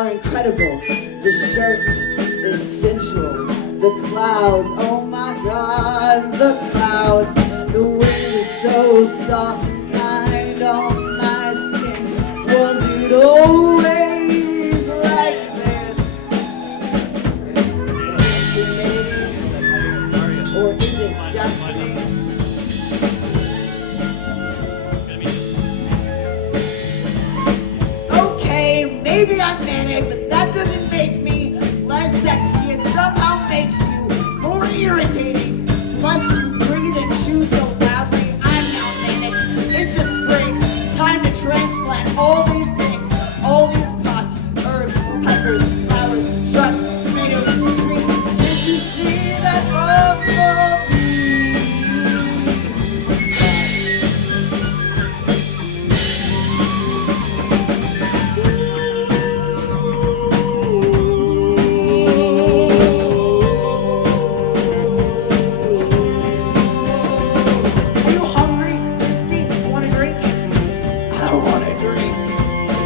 are incredible. The shirt is sensual. The clouds, oh my God, the clouds. The wind is so soft and kind on my skin. Was it always like this? Intimating, or is it destiny? Okay, maybe I'm manic, but that doesn't make me less sexy. It somehow makes you more irritating. Plus you breathe and chew so loudly. I'm now manic into spring. Time to transplant all these things. All these pots, herbs, peppers, flowers, shrubs, tomatoes, trees. Did you see that bumblebee? Are you hungry, thirsty, want a drink? I want a drink.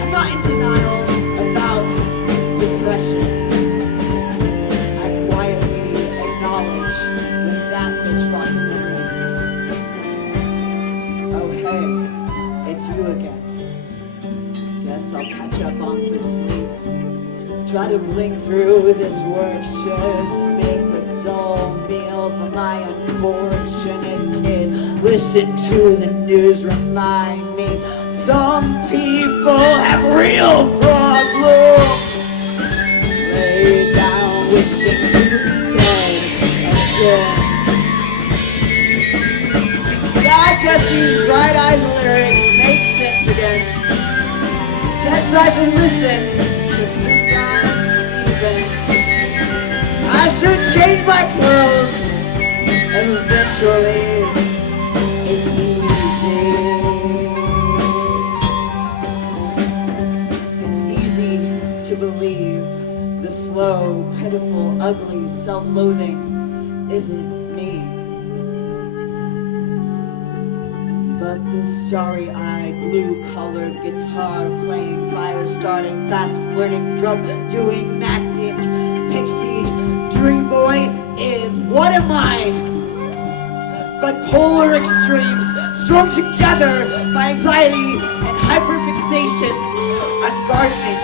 I'm not in denial about depression. I quietly acknowledge when that bitch walks in the room. Oh hey, it's you again. Guess I'll catch up on some sleep. Try to blink through this work shift. Make a dull meal for my unfortunate kid. Listen to the news, remind me some people have real problems. Lay down wishing to be dead again. Yeah, I guess these bright eyes lyrics make sense again. Guess I should listen to Sufjan Stevens. I should change my clothes, and eventually it's easy. It's easy to believe the slow, pitiful, ugly self-loathing isn't me. But this starry-eyed, blue-collared guitar playing, fire-starting, fast-flirting, drug-doing, magnet, pixie, dream boy is what am I? But polar extremes strung together by anxiety and hyperfixations on gardening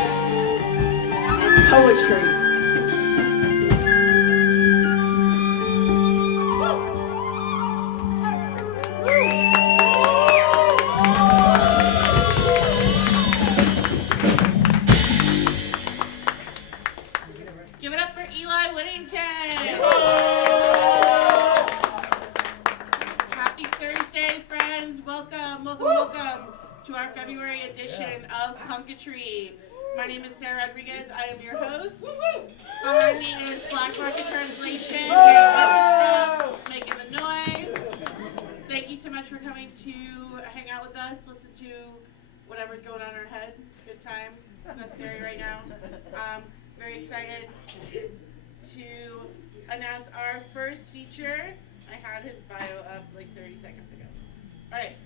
and poetry. Give it up for Eli Whittington. Happy Thursday, friends. Welcome to our February edition of Punketry. My name is Sarah Rodriguez. I am your host. Behind me is Black Market Translation, making the noise. Thank you so much for coming to hang out with us, listen to whatever's going on in our head. It's a good time. It's necessary right now. Very excited to announce our first feature. I had his bio up like 30 seconds ago. All right,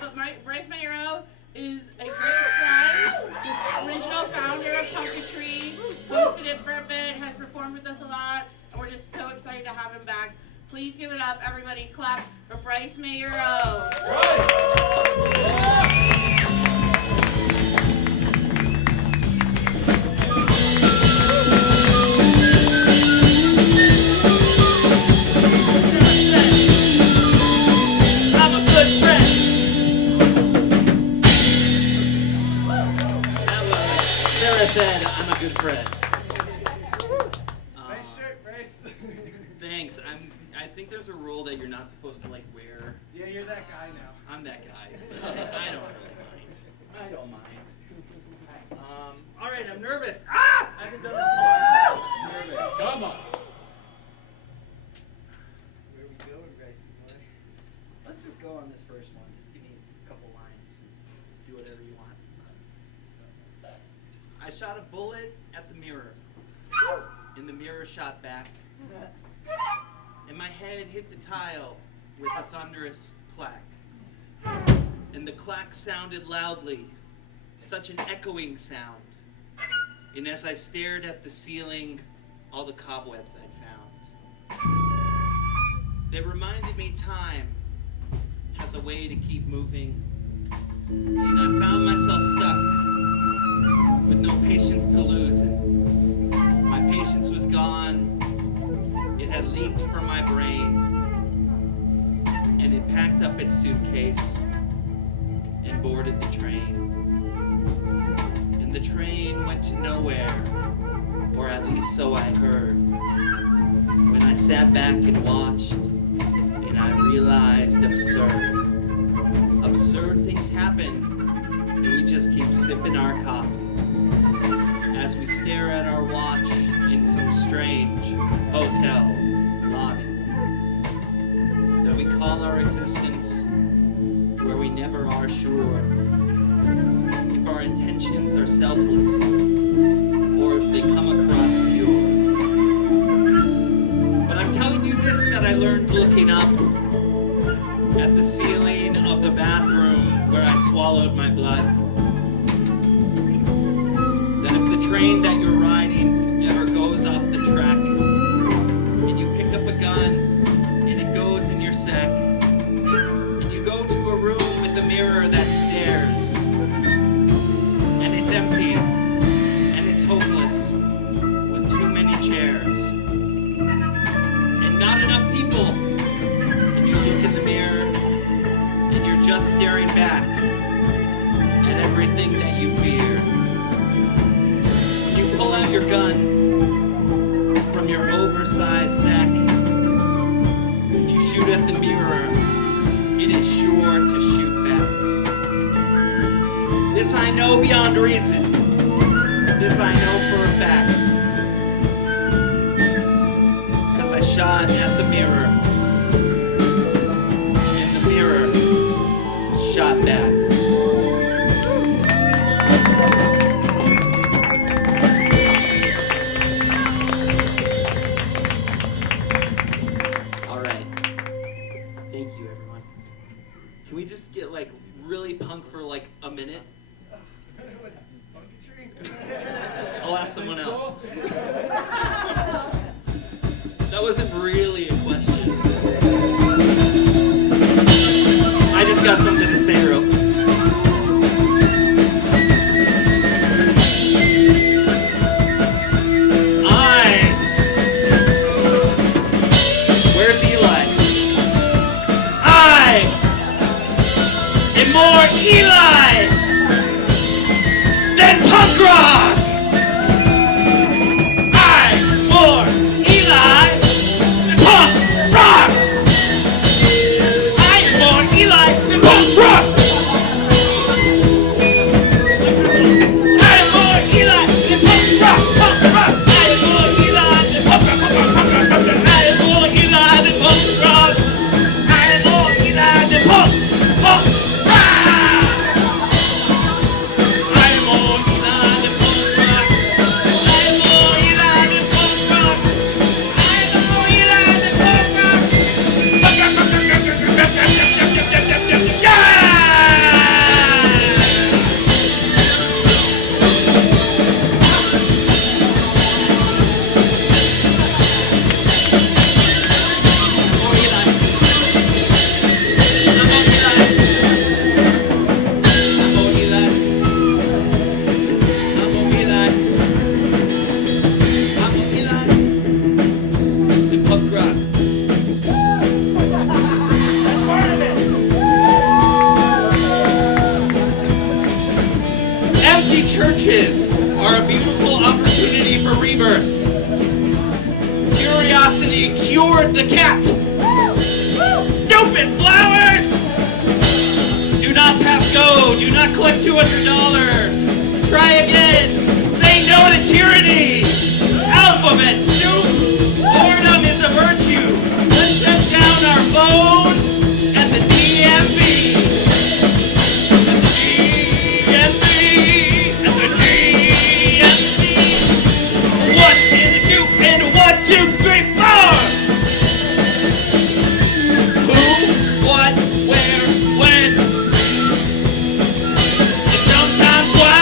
but Brice Maiurro is a great friend, original founder of Punketry, hosted it for a bit, has performed with us a lot, and we're just so excited to have him back. Please give it up, everybody. Clap for Brice Maiurro. Said I'm a good friend. Nice shirt, Brice. Thanks. I think there's a rule that you're not supposed to like wear. Yeah, you're that guy now. I'm that guy, but I don't really mind. I don't mind. All right, I'm nervous. Ah! I haven't done this in a while. I'm nervous. Come on. Where we going, Brice boy? Let's just go on this first one. Just give me a couple lines and do whatever you want. I shot a bullet at the mirror, and the mirror shot back, and my head hit the tile with a thunderous clack, and the clack sounded loudly, such an echoing sound, and as I stared at the ceiling, all the cobwebs I'd found. They reminded me time has a way to keep moving, and I found myself stuck with no patience to lose, and my patience was gone. It had leaked from my brain, and it packed up its suitcase and boarded the train. And the train went to nowhere, or at least so I heard. When I sat back and watched, and I realized absurd things happen, and we just keep sipping our coffee as we stare at our watch in some strange hotel lobby that we call our existence, where we never are sure if our intentions are selfless or if they come across pure. But I'm telling you this that I learned looking up at the ceiling of the bathroom where I swallowed my blood. That if the train that you're riding ever goes off the track and you pick up a gun and it goes in your sack and you go to a room with a mirror that stares and it's empty and it's hopeless with too many chairs and not enough people, and you look in the mirror and you're just staring back at everything that you fear. Pull out your gun from your oversized sack. If you shoot at the mirror, it is sure to shoot back. This I know beyond reason. This I know for a fact. 'Cause I shot at the mirror, and the mirror shot back. Can we just get like really punk for like a minute? What's this, Punketry? I'll ask someone else. That wasn't really a question. I just got something to say real quick. Where's Eli? More Eli than punk rock. I'm more Eli than punk rock. I'm more Eli than punk rock. I'm more Eli than punk rock, punk rock. I'm more Eli than punk rock, punk rock, punk rock, punk rock. I'm more Eli than punk rock. I'm more Eli than punk, punk. Churches are a beautiful opportunity for rebirth. Curiosity cured the cat. Stupid flowers! Do not pass go. Do not collect $200. Try again. Say no to tyranny. Alphabet soup. Boredom is a virtue. Let's set down our phones at the DMV. At the DMV. Sometimes why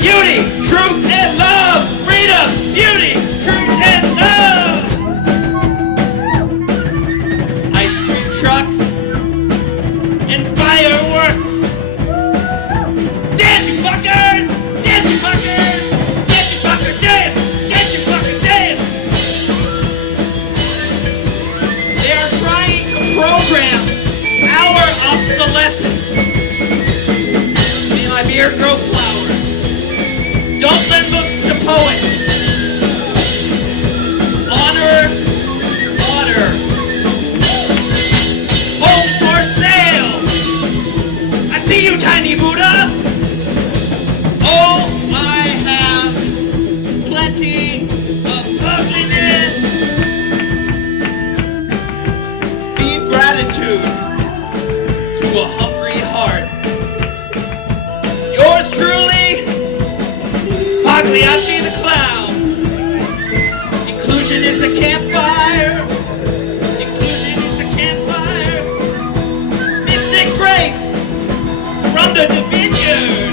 beauty, truth, and love. Freedom, beauty, truth, and love. Ice cream trucks and fireworks. Dance, you fuckers! Dance, you fuckers! Dance, you fuckers, dance! Dance, you fuckers, dance! They are trying to program our obsolescence. May my beard grow flowers. Don't lend books to poets. Honor, honor. Home for sale. I see you, tiny Buddha. Oh, I have plenty of ugliness. Feed gratitude to a hungry heart. Yours truly, Pagliacci the Clown. Inclusion is a campfire. Inclusion is a campfire. Mystic grapes from the vineyard.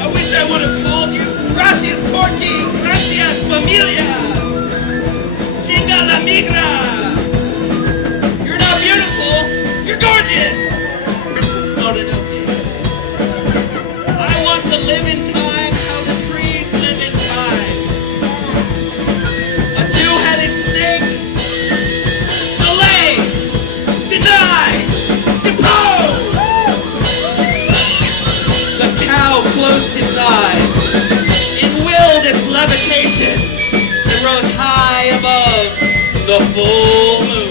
I wish I would have called you Gracias Corky, Gracias Familia, Chinga la Migra. You're not beautiful, you're gorgeous, Princess Mononoke. I want to live in time how the trees live in time. A two-headed snake. Delay. Deny. Depose. The cow closed its eyes and willed its levitation. It rose high above the full moon.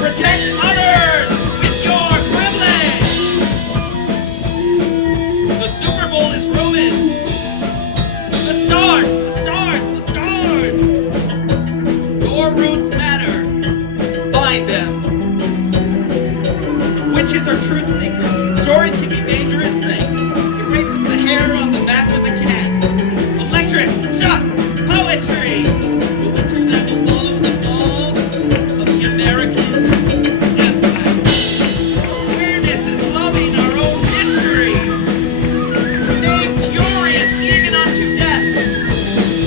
Protect others with your privilege. The Super Bowl is ruined. The stars, the stars, the stars. Your roots matter. Find them. Witches are truth seekers. Stories can be dangerous things. It raises the hair on the back of the cat. Electric shock poetry. The winter that will follow the fall of the American Empire. Awareness is loving our own history. Remain curious even unto death.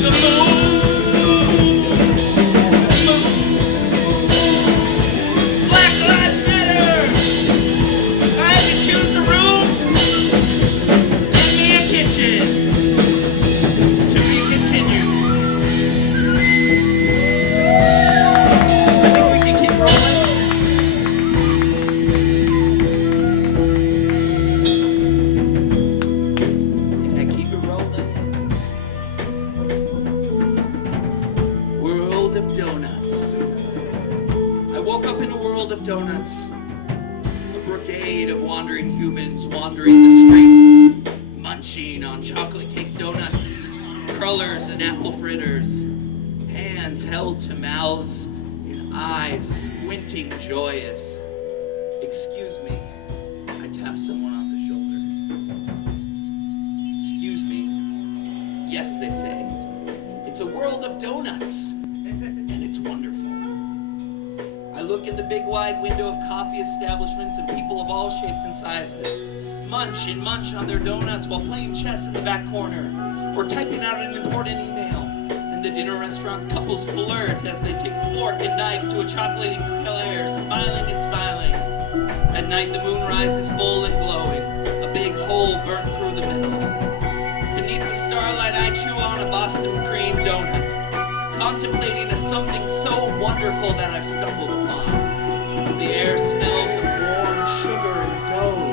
The moon. Black Lives Matter. If I had to choose the room, give me a kitchen. To be continued. I think we can keep rolling. Yeah, keep it rolling. World of donuts. I woke up in a world of donuts. A brigade of wandering humans wandering the streets, munching on chocolate cake donuts, crullers and apple fritters, hands held to mouths and eyes squinting joyous. Excuse me. I tap someone on the shoulder. Excuse me. Yes, they say. It's a world of donuts, and it's wonderful. I look in the big wide window of coffee establishments and people of all shapes and sizes munch and munch on their donuts while playing chess in the back corner or typing out an important email. In the dinner restaurants, couples flirt as they take fork and knife to a chocolate eclair, smiling and smiling. At night, the moon rises full and glowing, a big hole burnt through the middle. Beneath the starlight, I chew on a Boston cream donut, contemplating a something so wonderful that I've stumbled upon. The air smells of warm sugar and dough.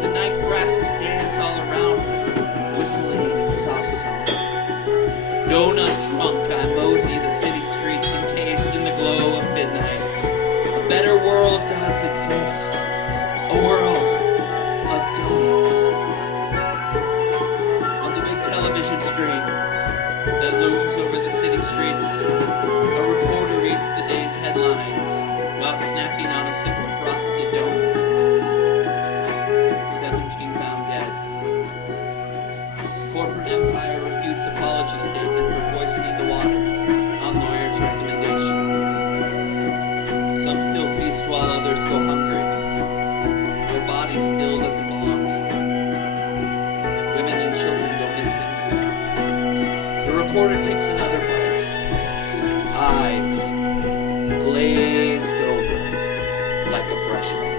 The night grasses dance all around me, whistling in soft song. Donut drunk, I mosey the city streets encased in the glow of midnight. A better world does exist. A world of donuts. On the big television screen that looms over the city streets, a reporter reads the day's headlines while snacking on a simple frosted donut. 17 found dead. Corporate empire refutes apology statement for poisoning the water on lawyer's recommendation. Some still feast while others go hungry. Your body still doesn't belong to you. reporter takes another bite, eyes glazed over like a fresh one.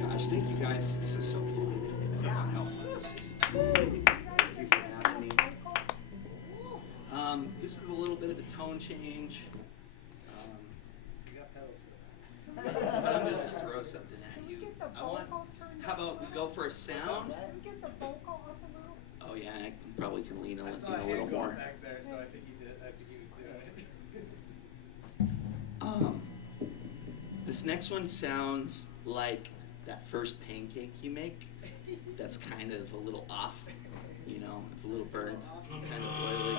Gosh, thank you guys. This is so fun. I forgot how fun this is. Thank you for having me. This is a little bit of a tone change. You got pedals for But I'm going to just throw something at you. How about we go for a sound? Get the vocal up a little. Oh yeah, I probably can lean that. I in saw a little him more. back there, so I think he did. I think he was doing it. This next one sounds like that first pancake you make. That's kind of a little off, you know, it's a little burnt, kind of oily.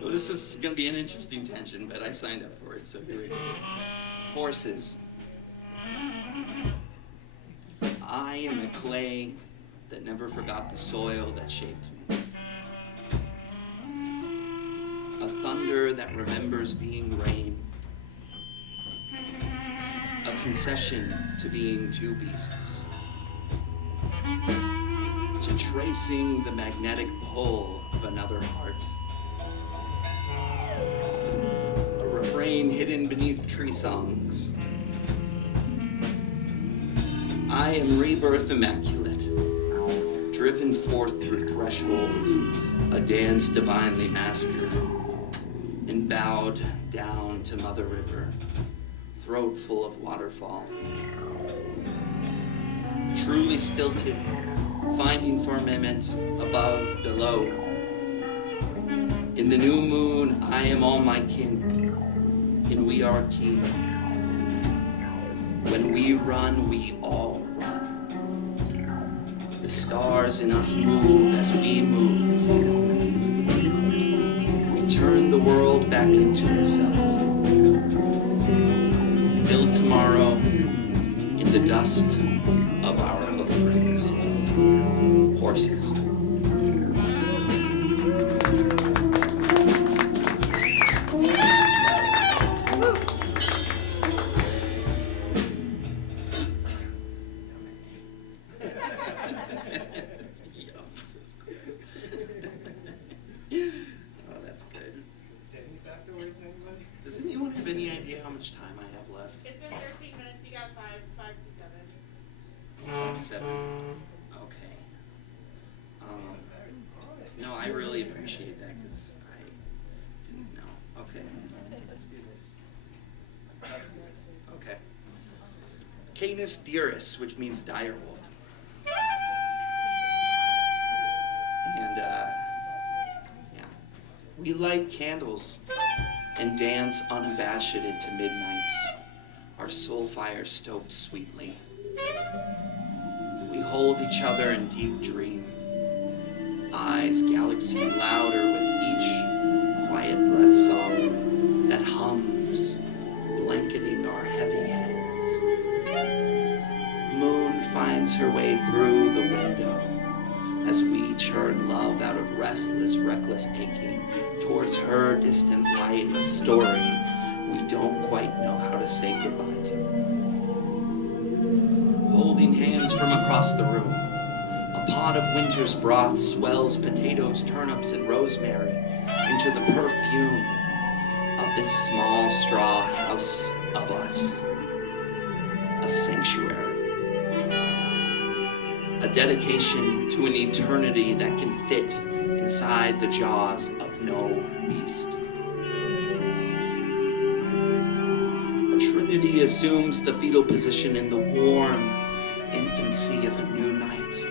Well, this is going to be an interesting tension, but I signed up for it, so here we go. Horses. I am a clay that never forgot the soil that shaped me. A thunder that remembers being rain. A concession to being two beasts. To tracing the magnetic pull of another heart. A refrain hidden beneath tree songs. I am rebirth immaculate, driven forth through threshold, a dance divinely massacred, and bowed down to Mother River, throat full of waterfall. Truly stilted, finding firmament above, below. In the new moon, I am all my kin, and we are key. When we run, we all run. The stars in us move as we move. We turn the world back into itself. Build tomorrow in the dust of our hoofprints. Horses. Does anyone have any idea how much time I have left? It's been 13 minutes. You got 5 to 7. 5 to 7. Okay. No, I really appreciate that because I didn't know. Okay. Let's do this. Okay. Canis Diris, which means dire wolf. And yeah, we light candles and dance unabashed into midnights, our soul fire stoked sweetly. We hold each other in deep dream, eyes galaxy louder with each quiet breath song that hums, blanketing our heavy heads. Moon finds her way through the window as we churn love out of restless, reckless aching towards her distant light, a story we don't quite know how to say goodbye to. Holding hands from across the room, a pot of winter's broth swells potatoes, turnips, and rosemary into the perfume of this small straw house of us, a sanctuary. A dedication to an eternity that can fit inside the jaws of no beast. A trinity assumes the fetal position in the warm infancy of a new night.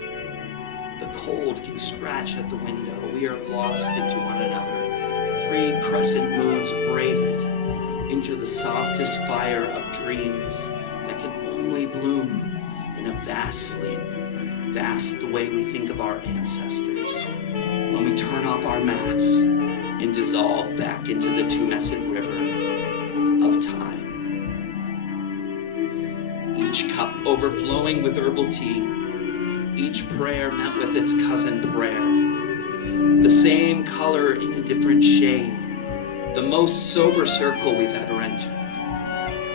The cold can scratch at the window. We are lost into one another. 3 crescent moons braided into the softest fire of dreams that can only bloom in a vast sleep. Vast the way we think of our ancestors when we turn off our masks and dissolve back into the tumescent river of time. Each cup overflowing with herbal tea, each prayer met with its cousin prayer. The same color in a different shade, the most sober circle we've ever entered.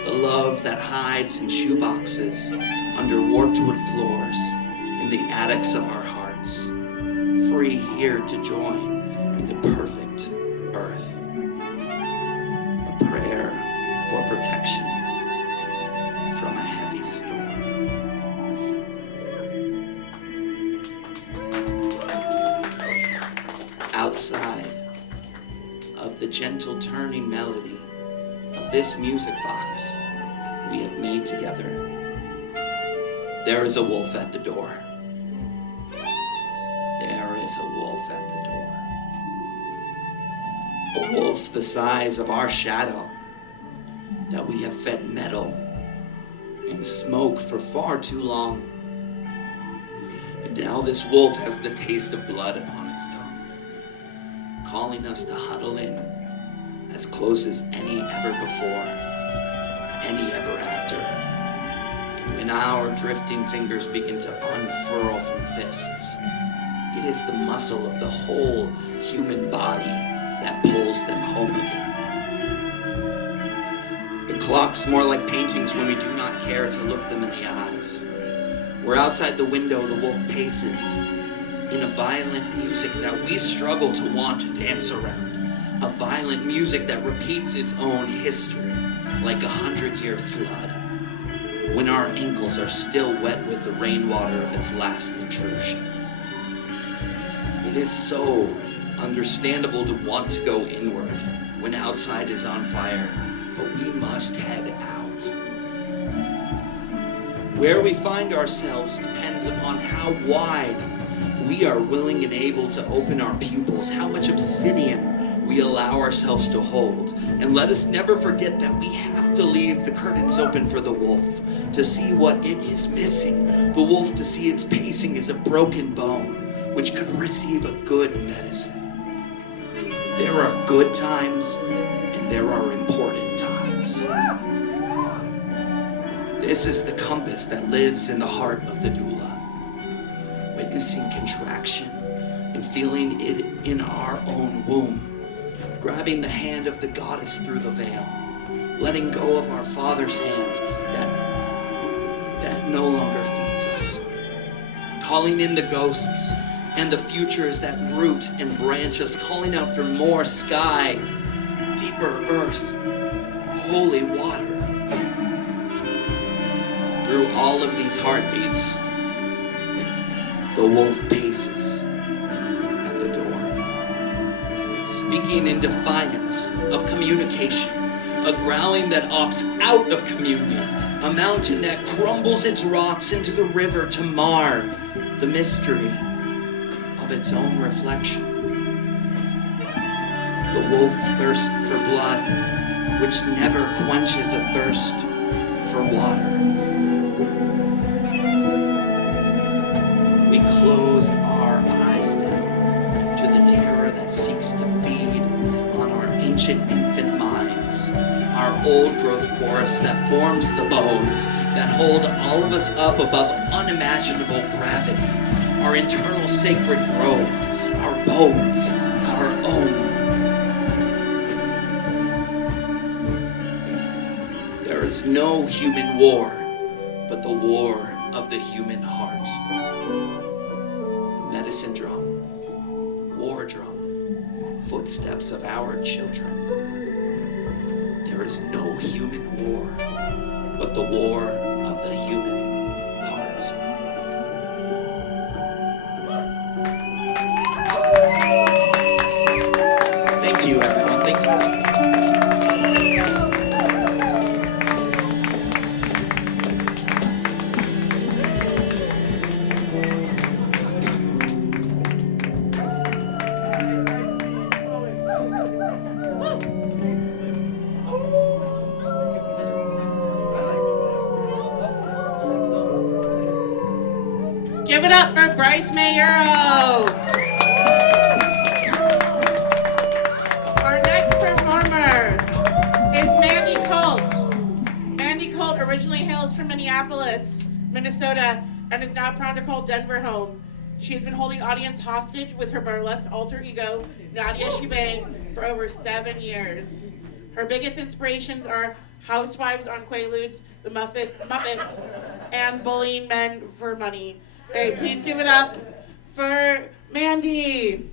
The love that hides in shoeboxes under warped wood floors in the attics of our hearts. Free here to join in the perfect earth. A prayer for protection from a heavy storm. Outside of the gentle turning melody of this music box we have made together, there is a wolf at the door. There is a wolf at the door. A wolf the size of our shadow that we have fed metal and smoke for far too long. And now this wolf has the taste of blood upon its tongue, calling us to huddle in as close as any ever before, any ever after. And when our drifting fingers begin to unfurl from fists, it is the muscle of the whole human body that pulls them home again. The clocks more like paintings when we do not care to look them in the eyes. Where outside the window the wolf paces in a violent music that we struggle to want to dance around. A violent music that repeats its own history like a 100-year flood. When our ankles are still wet with the rainwater of its last intrusion. It is so understandable to want to go inward when outside is on fire, but we must head out. Where we find ourselves depends upon how wide we are willing and able to open our pupils, how much obsidian we allow ourselves to hold. And let us never forget that we have to leave the curtains open for the wolf to see what it is missing. The wolf to see its pacing is a broken bone, which could receive a good medicine. There are good times and there are important times. This is the compass that lives in the heart of the doula. Witnessing contraction and feeling it in our own womb. Grabbing the hand of the goddess through the veil. Letting go of our Father's hand that no longer feeds us. Calling in the ghosts and the futures that root and branch us. Calling out for more sky, deeper earth, holy water. Through all of these heartbeats, the wolf paces at the door, speaking in defiance of communication, a growling that opts out of communion, a mountain that crumbles its rocks into the river to mar the mystery of its own reflection. The wolf thirsts for blood, which never quenches a thirst for water. We close our eyes now to the terror that seeks to feed on our ancient infant minds, our old growth forest that forms the bones that hold all of us up above unimaginable gravity, our internal sacred grove, our bones, our own. There is no human war but the war of the human heart. Medicine drum, war drum, footsteps of our children. There is no human war, but the war of the human heart. Thank you, everyone. Thank you. Give it up for Brice Maiurro. Our next performer is Mandy Colt. Mandy Colt originally hails from Minneapolis, Minnesota, and is now proud to call Denver home. She has been holding audience hostage with her burlesque alter ego, Nadia Shebang, for over 7 years. Her biggest inspirations are housewives on Quaaludes, the Muppets, and bullying men for money. Hey, please give it up for Mandy.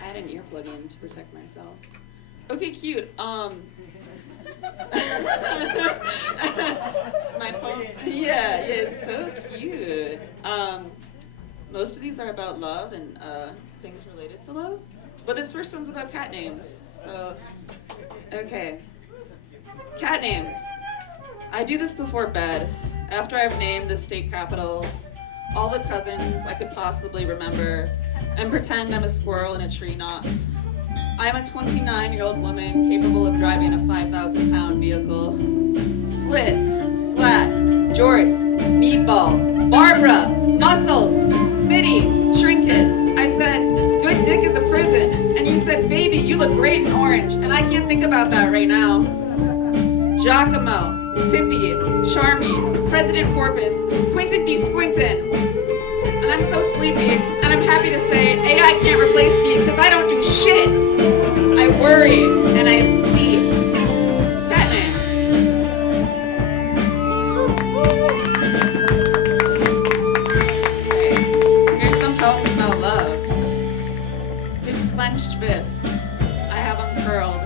I had an earplug in to protect myself. Okay, cute. My poem. Yeah, it's so cute. Most of these are about love and things related to love, but this first one's about cat names. So, okay. Cat names. I do this before bed, after I've named the state capitals, all the cousins I could possibly remember, and pretend I'm a squirrel in a tree knot. I am a 29-year-old woman capable of driving a 5,000-pound vehicle. Slit, slat, jorts, meatball, Barbara, muscles, Smitty, trinket. I said, good dick is a prison. And you said, baby, you look great in orange. And I can't think about that right now. Giacomo, Tippy, Charmy, President Porpoise, Quinton B. Squinton. And I'm so sleepy, and I'm happy to say AI can't replace me because I don't do shit. I worry and I sleep. Cat names. Okay. Here's some poems about love. His clenched fist I have uncurled,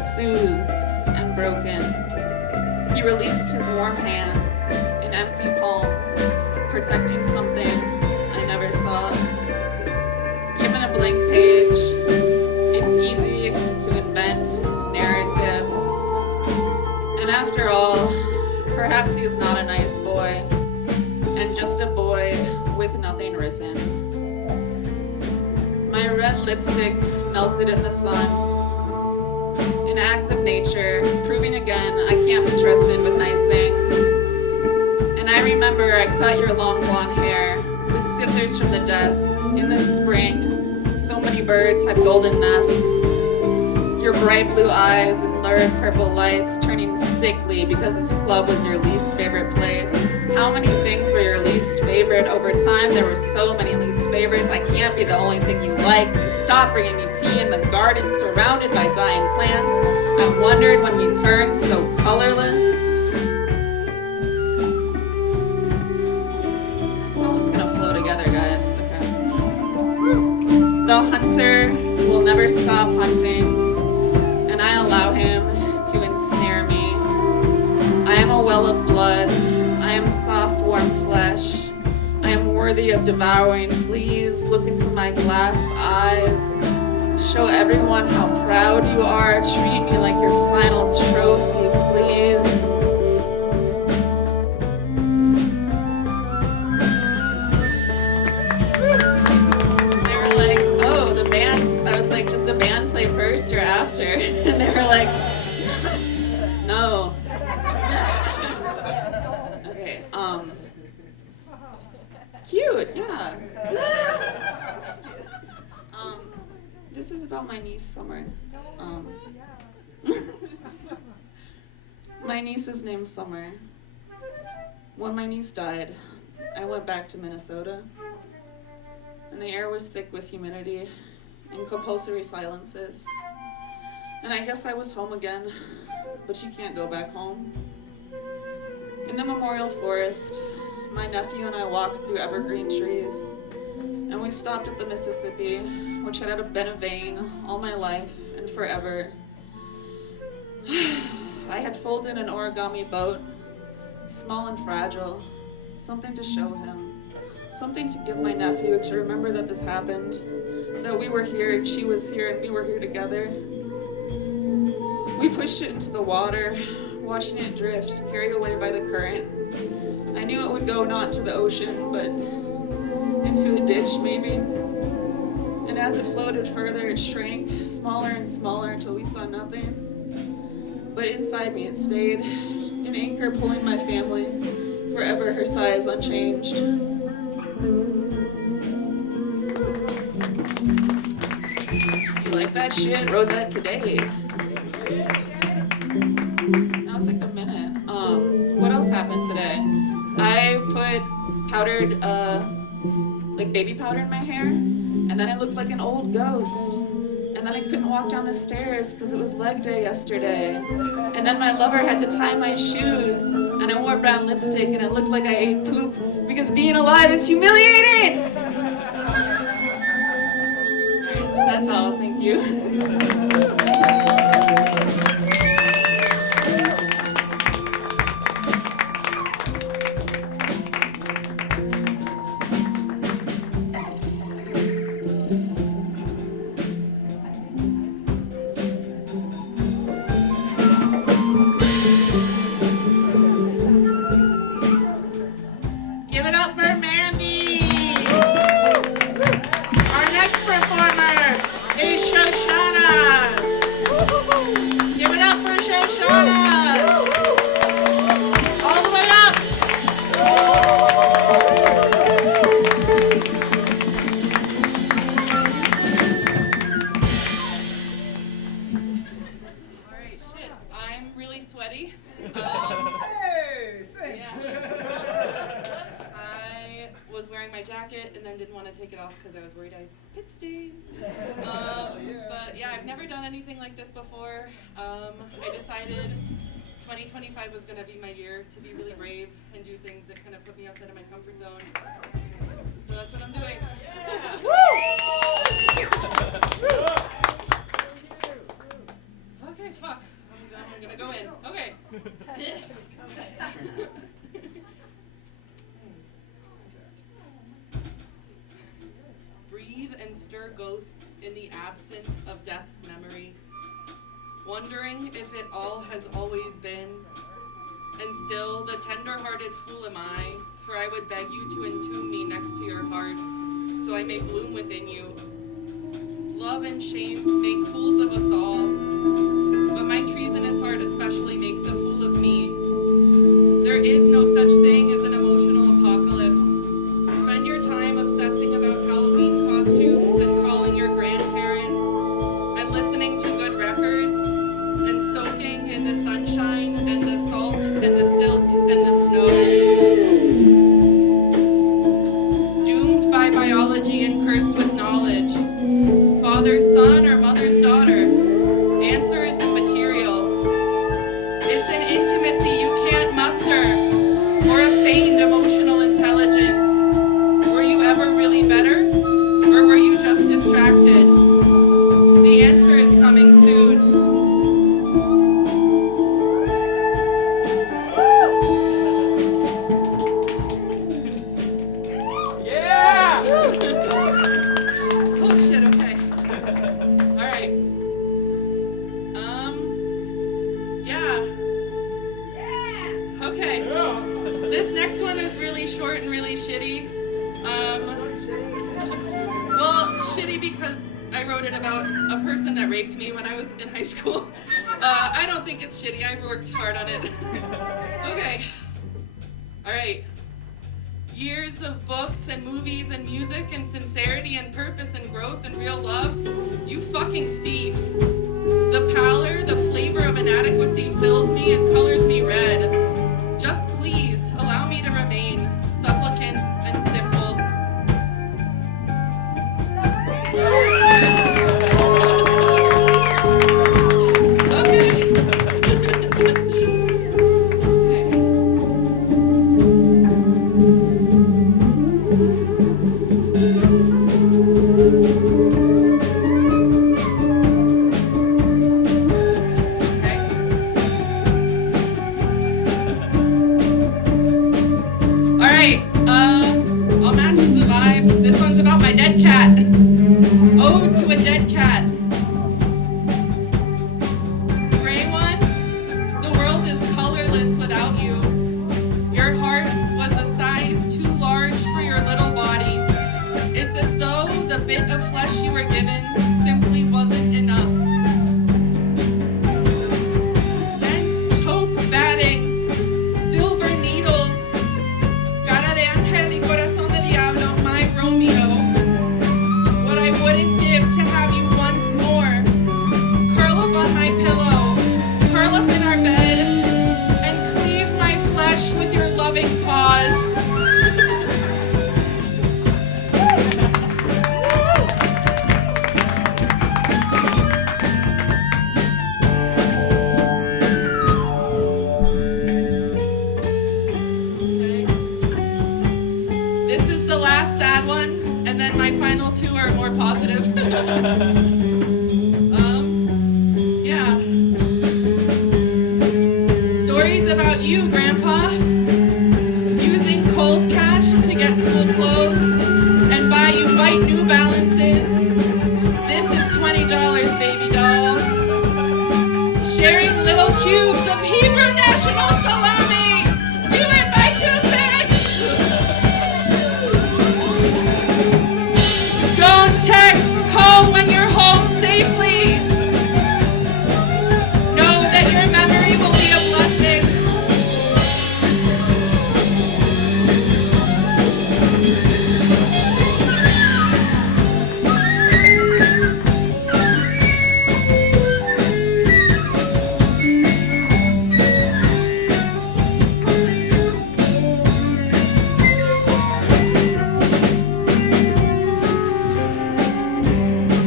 soothed and broken. He released his warm hands, an empty palm, protecting something I never saw. Given a blank page, it's easy to invent narratives. And after all, perhaps he is not a nice boy, and just a boy with nothing written. My red lipstick melted in the sun. An act of nature, proving again I can't be trusted with nice things. And I remember I cut your long blonde hair with scissors from the desk in the spring. So many birds had golden nests. Your bright blue eyes and lurid purple lights turning sickly because this club was your least favorite place. How many things were your least favorite? Over time, there were so many least favorites. I can't be the only thing you liked. You stopped bringing me tea in the garden surrounded by dying plants. I wondered when we turned so colorless. It's all just gonna flow together, guys. Okay. The hunter will never stop hunting, and I allow him to ensnare me. I am a well of blood. I am soft, warm flesh. I am worthy of devouring. Please look into my glass eyes. Show everyone how proud you are. Treat me like your final trophy, please. They were like, oh, the band's... I was like, does the band play first or after? And they were like, no. Okay, cute, yeah. This is about my niece, Summer. My niece is named Summer. When my niece died, I went back to Minnesota, and the air was thick with humidity and compulsory silences. And I guess I was home again, but you can't go back home. In the memorial forest, my nephew and I walked through evergreen trees, and we stopped at the Mississippi, which had been a vein all my life and forever. I had folded an origami boat, small and fragile, something to show him, something to give my nephew to remember that this happened, that we were here and she was here and we were here together. We pushed it into the water, watching it drift, carried away by the current. I knew it would go not into the ocean, but into a ditch maybe. And as it floated further, it shrank, smaller and smaller until we saw nothing. But inside me it stayed, an anchor pulling my family, forever her size unchanged. You like that shit? Wrote that today. That was like a minute. What else happened today? I put powdered, like baby powder in my hair, and then I looked like an old ghost. And then I couldn't walk down the stairs because it was leg day yesterday. And then my lover had to tie my shoes, and I wore brown lipstick, and it looked like I ate poop because being alive is humiliating! Alright, that's all, thank you. Give it up for Mandy! Our next performer is Shoshana! Give it up for Shoshana! All the way up! Alright, shit. I'm really sweaty. Hey, sing. Yeah. I was wearing my jacket and then didn't want to take it off because I was worried I had pit stains. But yeah, I've never done anything like this before. I decided 2025 was going to be my year to be really brave and do things that kind of put me outside of my comfort zone. So that's what I'm doing. Okay, fuck. I'm going to go in. Okay. Breathe and stir ghosts in the absence of death's memory, wondering if it all has always been. And still, the tender-hearted fool am I, for I would beg you to entomb me next to your heart, so I may bloom within you. Love and shame make fools of us all, but my treasonous heart especially makes a fool of me. There is no such thing as an emotional apocalypse. Spend your time obsessing about Halloween costumes and calling your grandparents and listening to good records and soaking in the sunshine and the salt and the silt and the snow. Doomed by biology and cursed with knowledge. Father's son or mother's daughter? Answer is immaterial. It's an intimacy you can't muster, or a feigned emotional intelligence. Were you ever really better, or were you just distracted? The answer is coming soon. Yeah! Oh shit, okay. Alright. Yeah. Okay. This next one is really short and really shitty. Well, shitty because I wrote it about a person that raped me when I was in high school. I don't think it's shitty. I worked hard on it. Okay. Alright. Years of books and movies and music and sincerity and purpose and growth and real love. You fucking thief. The pallor, the flavor of inadequacy fills me and colors me red. Just please allow me to remain supplicant and simple. Okay. I'll match the vibe. This one's about my dead cat. Ode to a dead cat. Gray one, the world is colorless without you. Your heart was a size too large for your little body. It's as though the bit of flesh you were given simply wasn't enough. Dense taupe batting, silver needles, cara de ángel y corazón de diablo, my Romeo. What I wouldn't give to have you once more. Curl up on my pillow, curl up in our bed, and cleave my flesh with your loving paws. bad one, and then my final two are more positive. Yeah. Stories about you, Grandpa. Using Kohl's cash to get school clothes and buy you white New Balances. This is $20, baby doll. Sharing little cubes of Hebrew national salami. Skewered by toothpicks. Don't text, call when you're home safely. Know that your memory will be a blessing.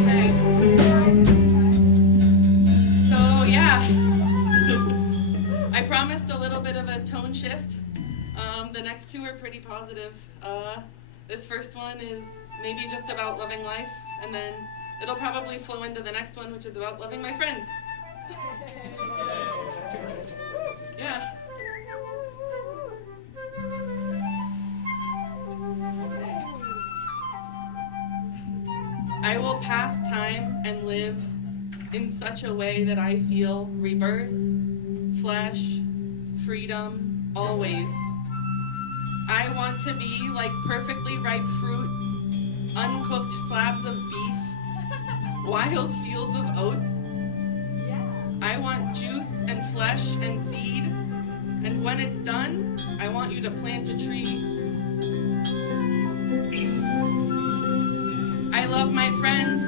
Okay. So yeah, I promised a little bit of a tone shift. The next two are pretty positive. This first one is maybe just about loving life, and then it'll probably flow into the next one, which is about loving my friends. Yeah. Okay. I will pass time and live in such a way that I feel rebirth, flesh, freedom, always. I want to be like perfectly ripe fruit, uncooked slabs of beef, wild fields of oats. I want juice and flesh and seed, and when it's done, I want you to plant a tree. I love my friends,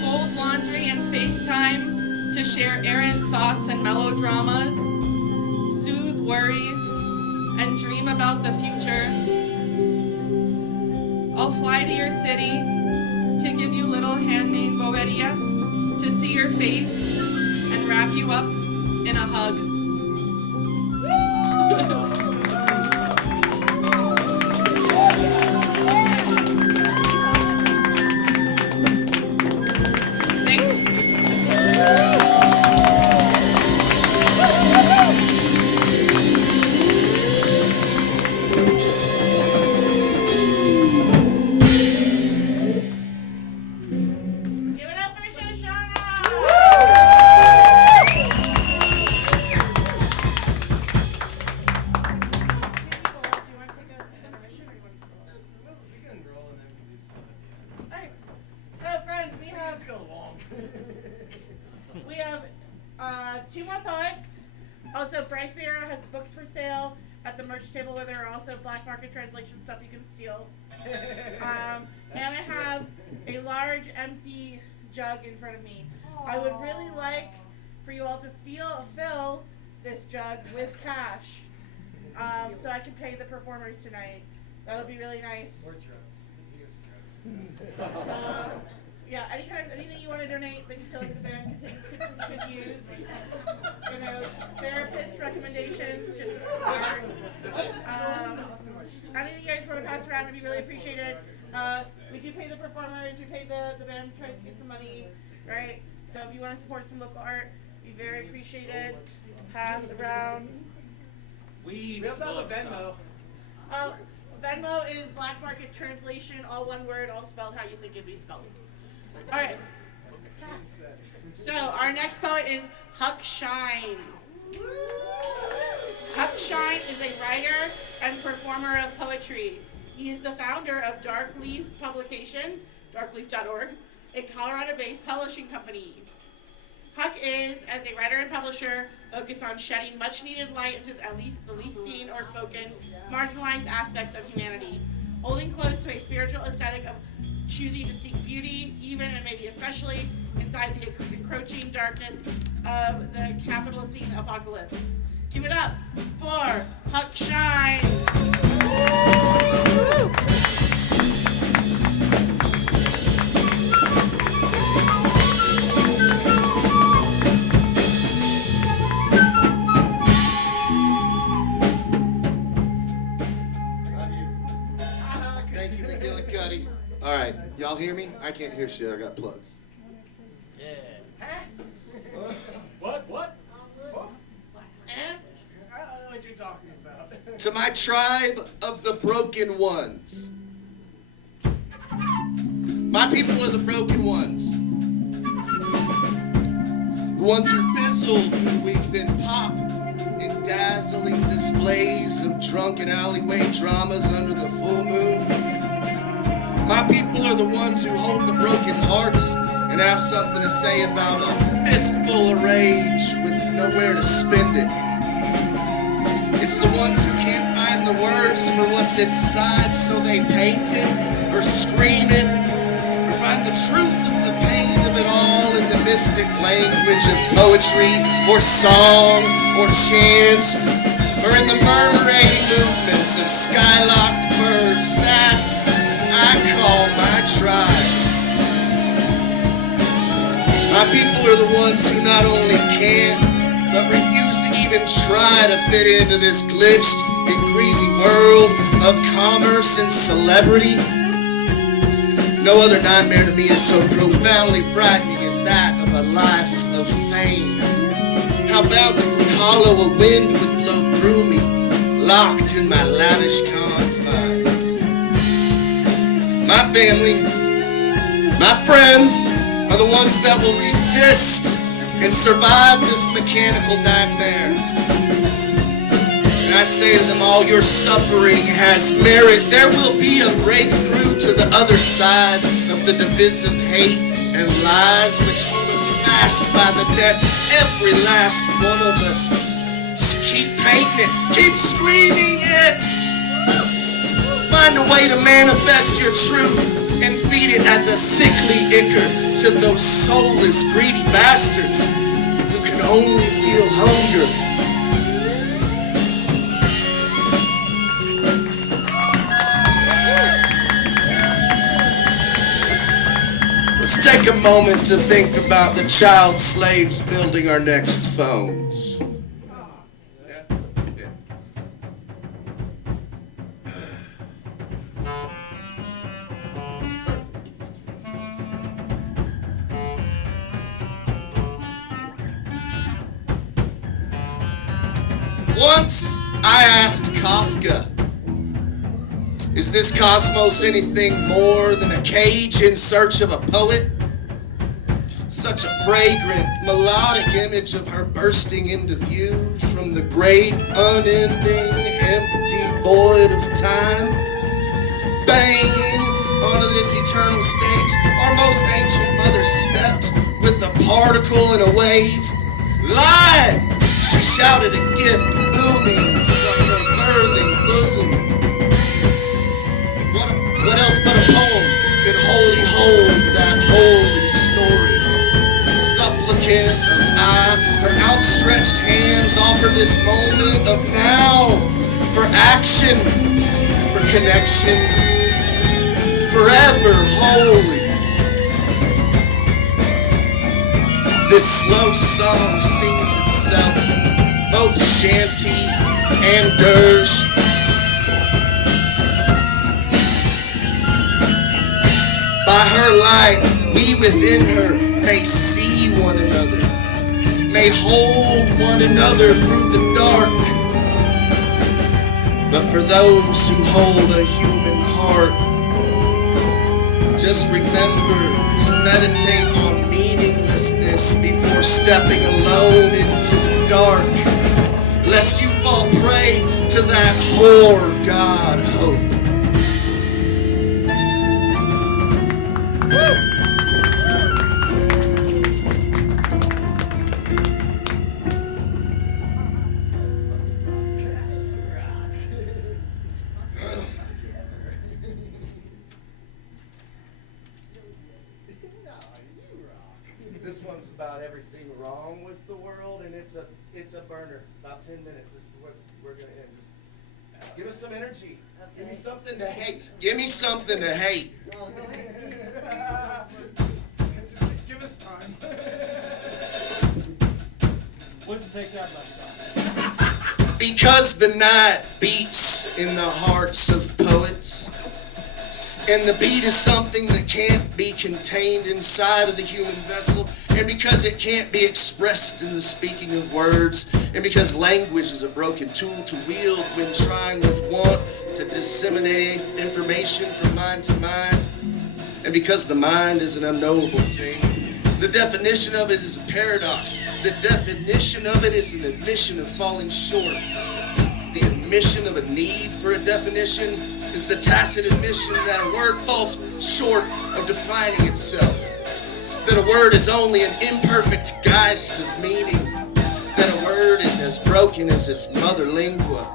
fold laundry and FaceTime to share errant thoughts and melodramas, soothe worries, and dream about the future. I'll fly to your city to give you little handmade boberías, to see your face and wrap you up in a hug. Thanks. Give it up for Shoshana! Do you want to take a intermission, or you want to roll? We can roll and then we can do some at the end. Alright. So friends, we have Let's go long. two more poets. Also, Brice Maiurro has books for sale at the merch table, where there are also black market translation stuff you can steal. And I have a large empty jug in front of me. I would really like for you all to fill this jug with cash, so I can pay the performers tonight. That would be really nice. Or drugs. Here's drugs. Yeah, anything you want to donate that you feel like the band could use. You know, therapist recommendations, just support. Anything you guys want to pass around would be really appreciated. We do pay the performers, we pay the band, tries to get some money, right? So if you want to support some local art, be very appreciated. Pass around. We also have a love Venmo. stuff. Venmo is black market translation, all one word, all spelled how you think it'd be spelled. All right. So our next poet is Huck Shine. Huck Shine is a writer and performer of poetry. He is the founder of Dark Leaf Publications, darkleaf.org, a Colorado-based publishing company. Huck is, as a writer and publisher, focused on shedding much-needed light into the least seen or spoken, marginalized aspects of humanity, holding close to a spiritual aesthetic of choosing to seek beauty, even and maybe especially inside the encroaching darkness of the capitalist apocalypse. Give it up for Huck Shine. Thank you everybody. All right, y'all hear me? I can't hear shit. I got plugs. Yeah. What? I don't know what you're talking about. To my tribe of the broken ones. My people are the broken ones. The ones who fizzle through the week, then pop in dazzling displays of drunken alleyway dramas under the full moon. My people are the ones who hold the broken hearts and have something to say about a fistful of rage with nowhere to spend it. It's the ones who can't find the words for what's inside, so they paint it or scream it or find the truth of the pain of it all in the mystic language of poetry or song or chant or in the murmurating movements of skylocked birds. That I call my tribe. My people are the ones who not only can't but refuse to even try to fit into this glitched and greasy world of commerce and celebrity. No other nightmare to me is so profoundly frightening as that of a life of fame. How bountifully hollow a wind would blow through me, locked in my lavish confines. My family, my friends, are the ones that will resist and survive this mechanical nightmare. And I say to them all, your suffering has merit. There will be a breakthrough to the other side of the divisive hate and lies which hold us fast by the neck. Every last one of us. Just keep painting it. Keep screaming it. Find a way to manifest your truth and feed it as a sickly ichor to those soulless, greedy bastards who can only feel hunger. Let's take a moment to think about the child slaves building our next phones. Once I asked Kafka, is this cosmos anything more than a cage in search of a poet? Such a fragrant, melodic image of her bursting into view from the great, unending, empty void of time. Bang! Onto this eternal stage, our most ancient mother stepped with a particle and a wave. Live! She shouted a gift booming from her birthing bosom. What else but a poem could wholly hold that holy story? Supplicant of I, her outstretched hands offer this moment of now for action, for connection, forever holy. This slow song sings itself, both shanty and dirge. By her light, we within her may see one another, may hold one another through the dark. But for those who hold a human heart, just remember to meditate on meaninglessness before stepping alone into the dark, lest you fall prey to that whore god hope. This one's about everything wrong with the world, and it's a burner. About 10 minutes. This is what we're gonna end. Just give us some energy. Give me something to hate. Give me something to hate. Just give us time. Wouldn't take that much time. Because the night beats in the hearts of poets, And the beat is something that can't be contained inside of the human vessel. And because it can't be expressed in the speaking of words, and because language is a broken tool to wield when trying with want to disseminate information from mind to mind, and because the mind is an unknowable thing, the definition of it is a paradox. The definition of it is an admission of falling short. The admission of a need for a definition is the tacit admission that a word falls short of defining itself. That a word is only an imperfect guise of meaning. That a word is as broken as its mother lingua.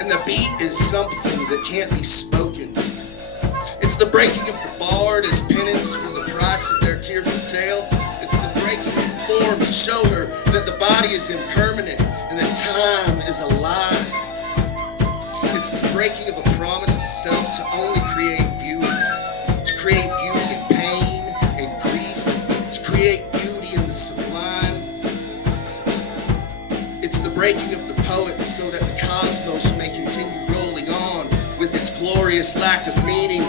And the beat is something that can't be spoken. It's the breaking of the bard as penance for the price of their tearful tale. It's the breaking of form to show her that the body is impermanent and that time is a lie. It's the breaking of a promise to self to only create beauty. To create beauty in pain and grief. To create beauty in the sublime. It's the breaking of the poet so that the cosmos may continue rolling on with its glorious lack of meaning.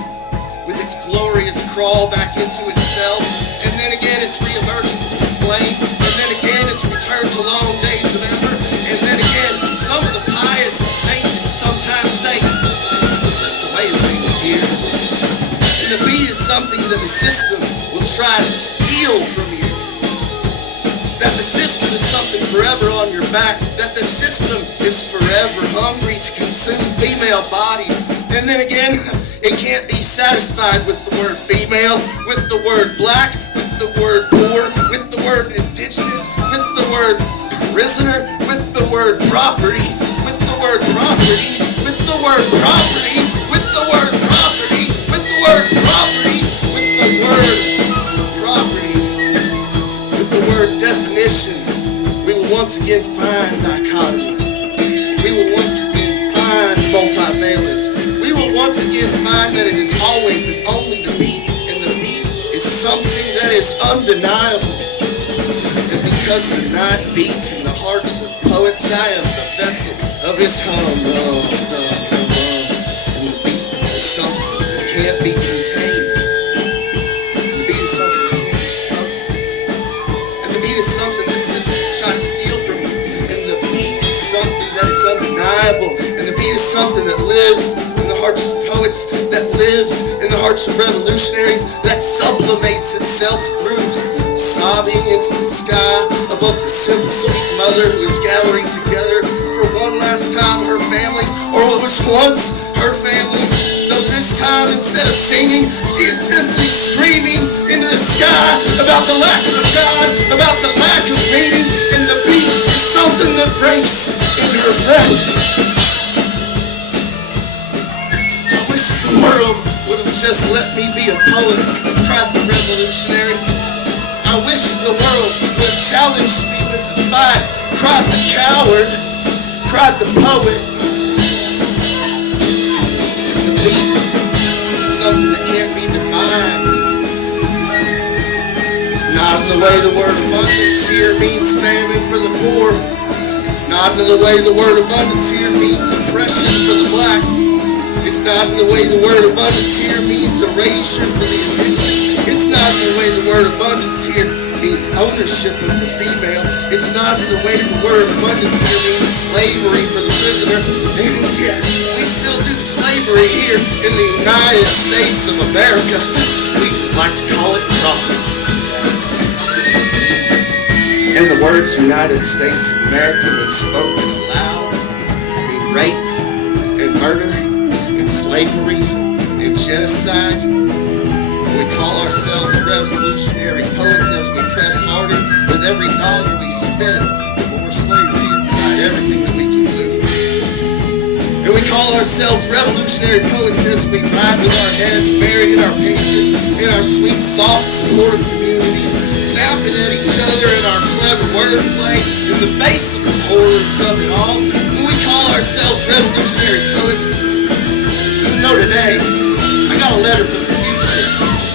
With its glorious crawl back into itself. And then again its reemergence from flame. And then again its return to long days of ember. And then again some of the pious and sainted sometimes say, it's just the way of things here. And the beat is something that the system will try to steal from you. That the system is something forever on your back. That the system is forever hungry to consume female bodies. And then again, it can't be satisfied with the word female, with the word black, with the word poor, with the word indigenous, with the word prisoner, with the word property, with the word property, with the word property, with the word property, with the word property, with the word property, with the word definition. We will once again find dichotomy. We will once again find multivalence. We will once again find that it is always and only the beat, and the beat is something that is undeniable. And because the night beats in the hearts of poets, I am the vessel of his hum. And the beat is something that can't be contained. The beat is something that can't be spoken. And the beat is something that system tries to steal from you. And the beat is something that is undeniable. And the beat is something that lives in the hearts of poets, that lives in the hearts of revolutionaries, that sublimates itself through sobbing into the sky above the simple sweet mother who is gathering together for one last time her family, or what was once her family. Though this time instead of singing, she is simply screaming into the sky about the lack of a God, about the lack of meaning, and the beat is something that breaks into her breath. I wish the world would have just let me be a poet, cried the revolutionary. I wish the world would have challenged me with a fight, cried the coward, cried the poet. And the beat is something that can't be defined. It's not in the way the word abundance here means famine for the poor. It's not in the way the word abundance here means oppression for the black. It's not in the way the word abundance here means erasure for the indigenous. It's not in the way the word abundance here means ownership of the female. It's not in the way the word abundance here means slavery for the prisoner. And yet, we still do slavery here in the United States of America. We just like to call it profit. And the words United States of America, when spoken aloud, mean rape and murder and slavery and genocide. We call ourselves revolutionary poets as we press harder with every dollar we spend for more slavery inside everything that we consume. And we call ourselves revolutionary poets as we ride with our heads buried in our pages, in our sweet, soft, supportive communities, snapping at each other in our clever wordplay, in the face of the horrors of it all. And we call ourselves revolutionary poets. You know, today, I got a letter from the future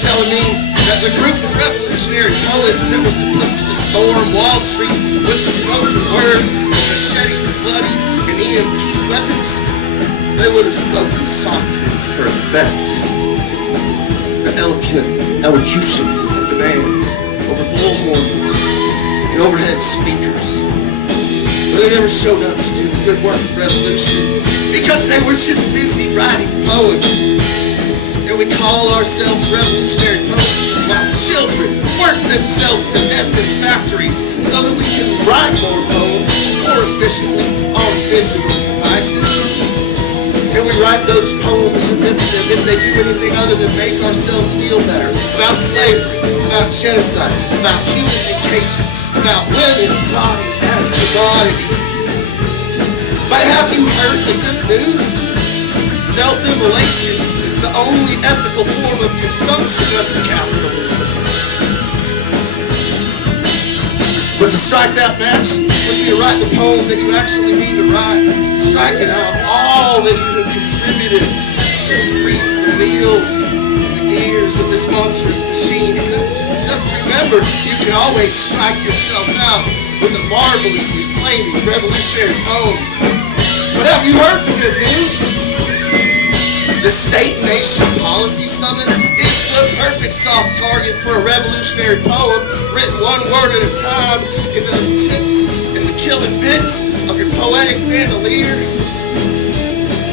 telling me that the group of revolutionary poets that were supposed to storm Wall Street with spoken word and machetes and bloody and EMP weapons, they would have spoken softly for effect. the elocution of demands over bullhorns and overhead speakers. But they never showed up to do the good work of revolution because they were too busy writing poems. And we call ourselves revolutionary poets while children work themselves to death in factories so that we can write more poems more efficiently on digital devices. And we write those poems as if they do anything other than make ourselves feel better about slavery, about genocide, about humans in cages, about women's bodies as commodity. But have you heard the good news? Self-immolation is the only ethical form of consumption under capitalism. But to strike that match would be to write the poem that you actually need to write, striking out all that you have contributed to grease the wheels and the gears of this monstrous machine. And just remember, you can always strike yourself out with a marvelously flaming revolutionary poem. But have you heard the good news? The State Nation Policy Summit is the perfect soft target for a revolutionary poem written one word at a time into the tips and the killing bits of your poetic bandolier,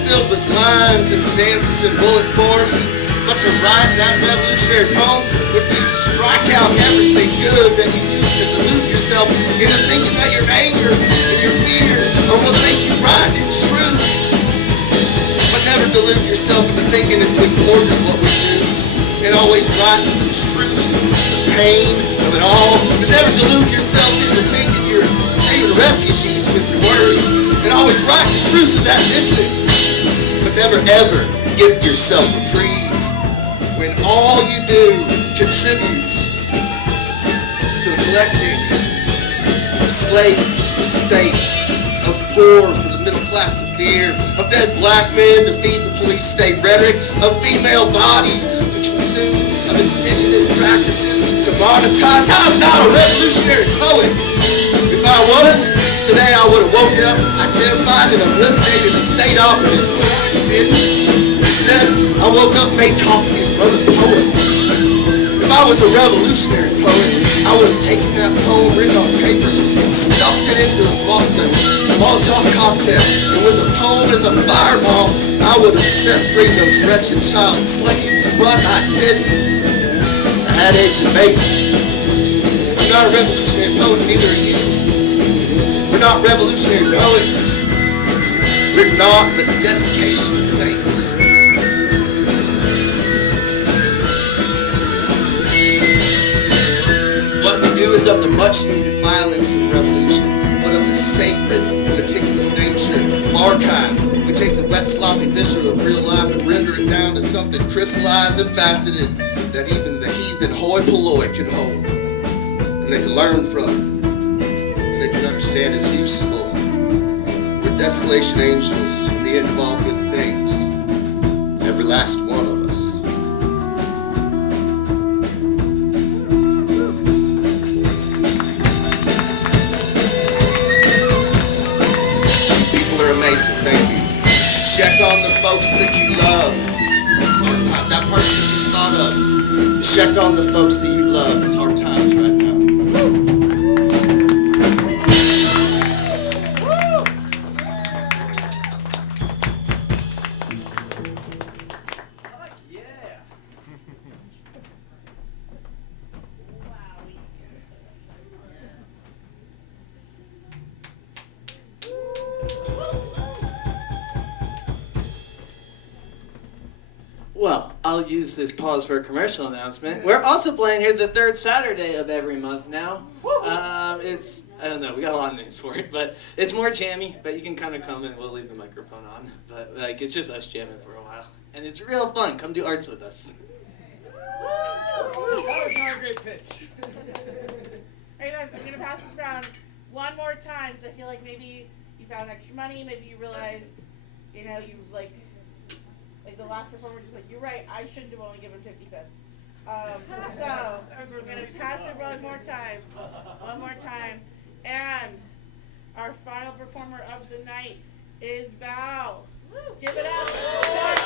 filled with lines and stanzas in bullet form. But to write that revolutionary poem would be to strike out everything good that you used to delude yourself into thinking that your anger and your fear are what make you right and true. But never delude yourself into thinking it's important what we do, and always write the truth, the pain of it all. But never delude yourself into thinking you're saving refugees with your words, and always write the truth of that dissonance. But never ever give yourself reprieve when all you do contributes to the collecting of slaves for the state, of poor for the middle class to fear, of dead black men to feed the police state rhetoric, of female bodies to consume, of indigenous practices to monetize. I'm not a revolutionary poet. If I was, today I would have woken up, identified and eliminated the state operative. I didn't. Instead, I woke up, made coffee, and wrote a poem. If I was a revolutionary poet, I would have taken that poem written on paper and stuffed it into the Molotov cocktail. And with a poem as a fireball, I would have set free those wretched child slaves. But I didn't. I had eggs and bacon. I'm not a revolutionary poet, neither are you. We're not revolutionary poets. We're not the desiccation saints. What we do is of the much-needed violence of revolution, but of the sacred, meticulous nature of archive. We take the wet, sloppy viscera of real life and render it down to something crystallized and faceted that even the heathen hoi polloi can hold, and they can learn from. They can understand it's useful. We're desolation angels, the end of all good things. Every last one of us. People are amazing, thank you. Check on the folks that you love. It's hard time. That person you just thought of. Check on the folks that you love. It's hard times right now. Well, I'll use this pause for a commercial announcement. We're also playing here the third Saturday of every month now. I don't know, we got a lot of names for it, but it's more jammy, but you can kind of come and we'll leave the microphone on. But like, it's just us jamming for a while. And it's real fun. Come do arts with us. That was not a great pitch. Hey guys, I'm gonna pass this around one more time because I feel like maybe you found extra money, maybe you realized, you know, you like the last performer just like, you're right, I shouldn't have only given 50 cents. So we're gonna pass it one more time, and our final performer of the night is Val. Give it up for Val.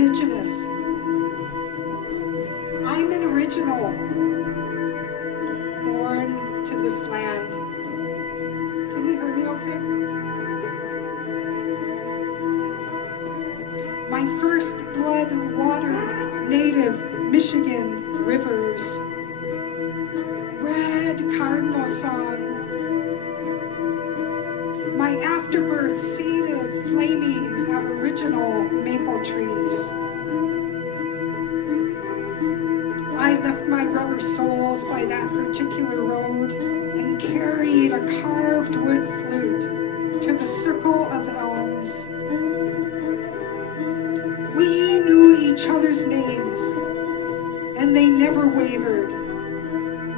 indigenous. I'm an original, born to this land. Can you hear me okay? My first blood-watered native Michigan rivers, red cardinal song, my afterbirth seeded flaming aboriginal maple trees. I left my rubber soles by that particular road and carried a carved wood flute to the circle of elms. We knew each other's names, and they never wavered,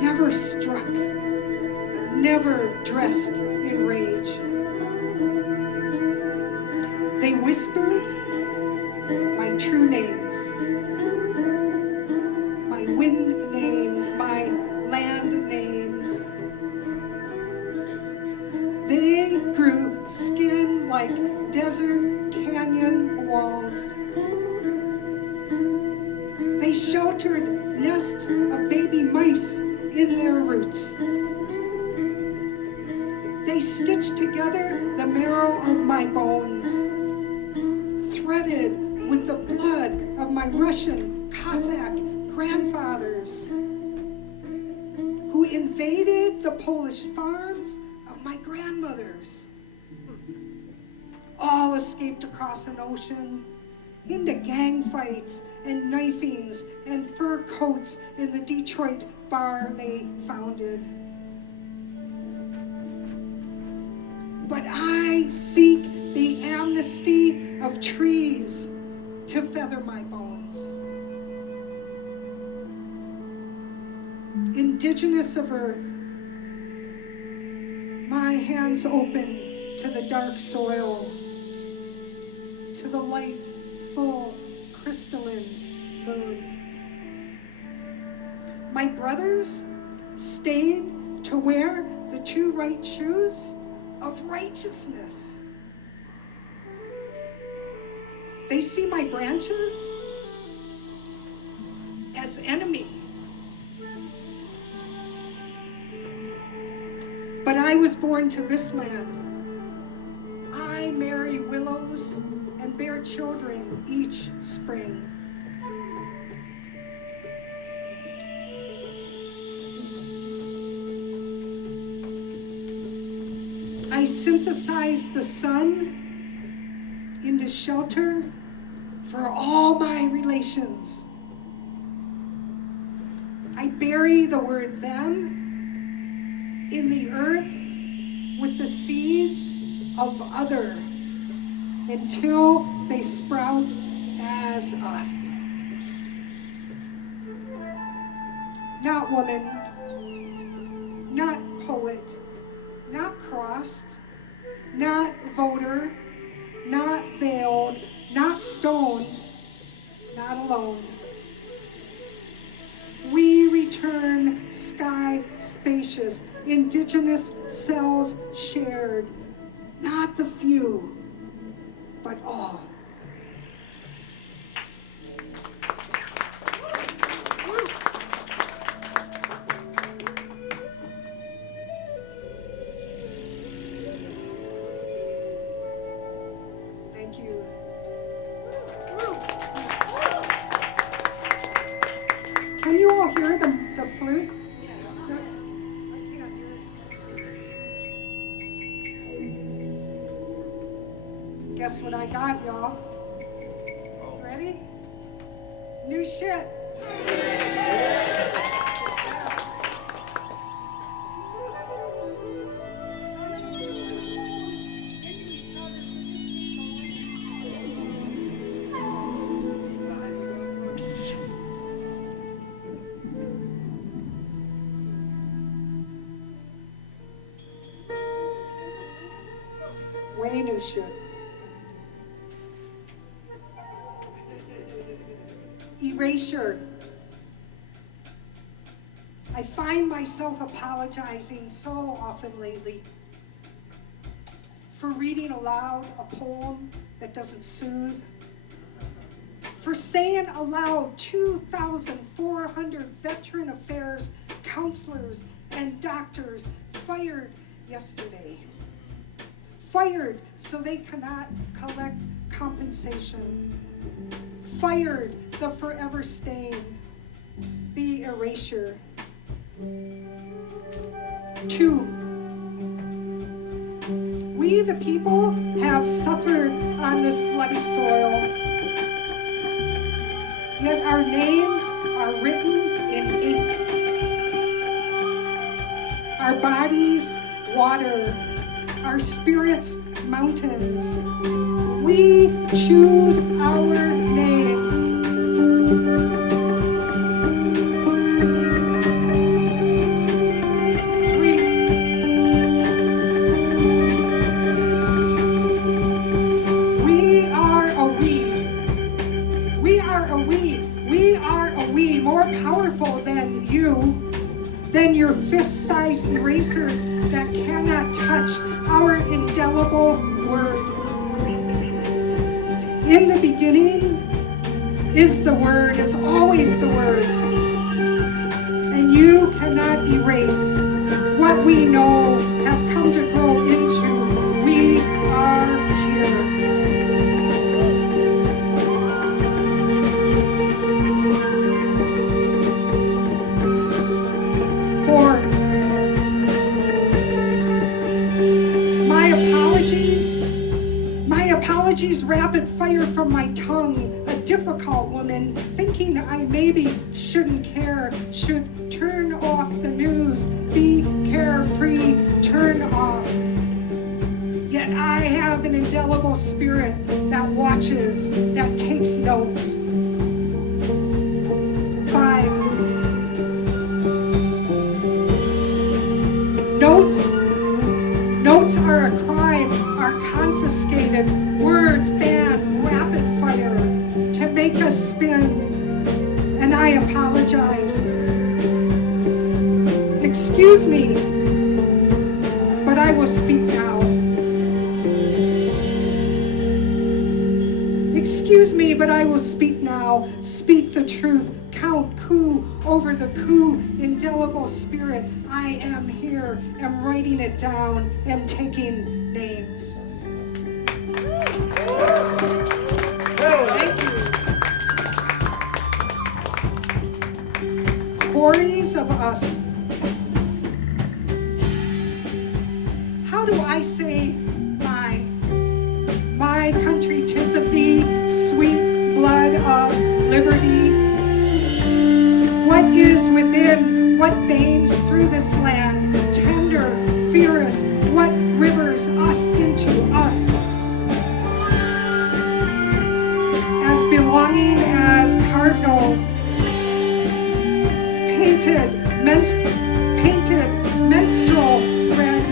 never struck, never dressed in rage. They whispered my true names, my wind names, my land names. They grew skin like desert canyon walls. They sheltered nests of baby mice in their roots. They stitched together the marrow of my bones, threaded with the blood of my Russian Cossack grandfathers, who invaded the Polish farms of my grandmothers. All escaped across an ocean, into gang fights and knifings and fur coats in the Detroit bar they founded. But I seek the amnesty of trees to feather my bones. Indigenous of earth, my hands open to the dark soil, to the light, full, crystalline moon. My brothers stayed to wear the two right shoes of righteousness. They see my branches as enemy. But I was born to this land. I marry willows and bear children each spring. I synthesize the sun into shelter for all my relations. I bury the word them in the earth with the seeds of other until they sprout as us. Not woman, not poet, not crossed, not voter, not veiled, not stoned, not alone. We return sky spacious, indigenous cells shared, not the few, but all. Thank you. Can you all hear the flute? I can't hear it. Guess what I got, y'all? Ready? New shit. Way new shit. Erasure. I find myself apologizing so often lately for reading aloud a poem that doesn't soothe, for saying aloud 2,400 veteran affairs counselors and doctors fired yesterday. Fired so they cannot collect compensation. Fired the forever stain, the erasure. 2, we the people have suffered on this bloody soil, yet our names are written in ink. Our bodies, water, our spirits, mountains. We choose our names. Than your fist-sized erasers that cannot touch our indelible word. In the beginning is the word, is always the words. And you cannot erase what we know have come to grow into. We are here. Apologies, rapid fire from my tongue, a difficult woman, thinking I maybe shouldn't care, should turn off the news, be carefree, turn off. Yet I have an indelible spirit that watches, that takes notes. 5, notes are a crime, are confiscated. Words banned, rapid fire, to make us spin, and I apologize. Excuse me, but I will speak now. Excuse me, but I will speak now. Speak the truth. Count coup over the coup. Indelible spirit. I am here. Am writing it down. Am taking names. Thank you. Quarries of us. How do I say my country, 'tis of thee, sweet blood of liberty? What is within, what veins through this land, tender, fierce, what rivers us into us? As belonging as cardinals, painted menstrual red,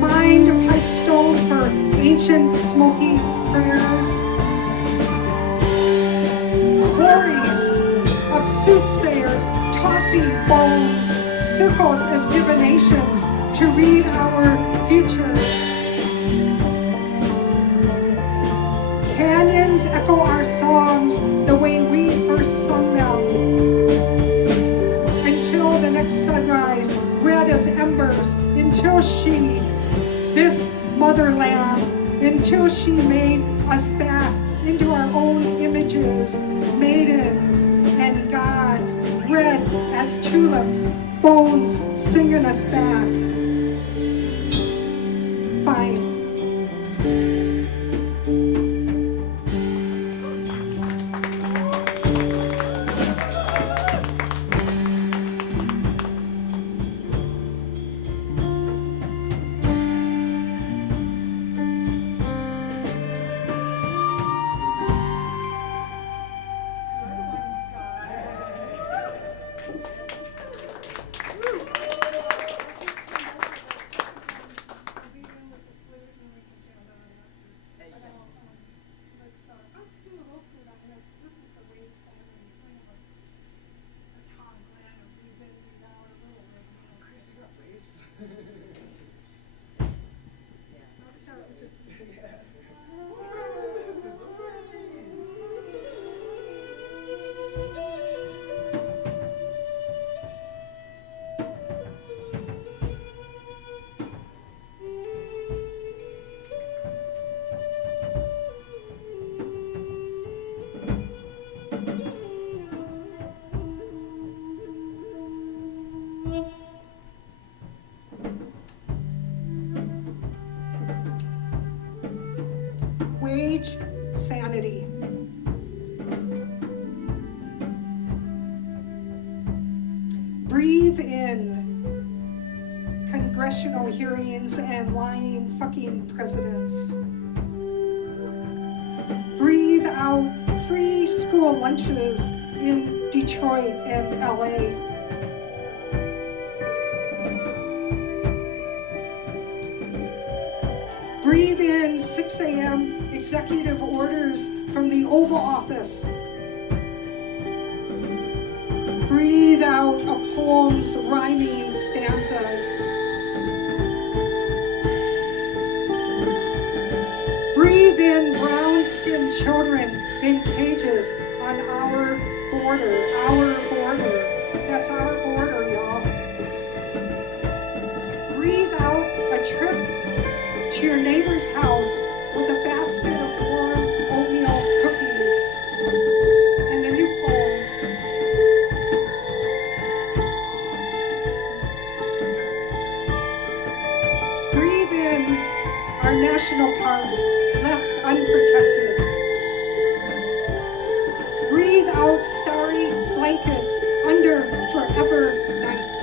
mind a pipestone for ancient smoky prayers, quarries of soothsayers tossing bones, circles of divinations to read our futures. Canyons echo our songs the way we first sung them. Until the next sunrise, red as embers, until she, this motherland, until she made us back into our own images, maidens and gods, red as tulips, bones singing us back. Fine. Wage sanity. Breathe in congressional hearings and lying fucking presidents. Breathe out free school lunches in Detroit and LA. Breathe in 6 a.m. executive orders from the Oval Office. Breathe out a poem's rhyming stanzas. Breathe in brown-skinned children in cages on our border. Our border. That's our border, y'all. Breathe out a trip to your neighbor's house with a basket of warm oatmeal cookies and a new poem. Breathe in our national parks left unprotected. Breathe out starry blankets under forever nights.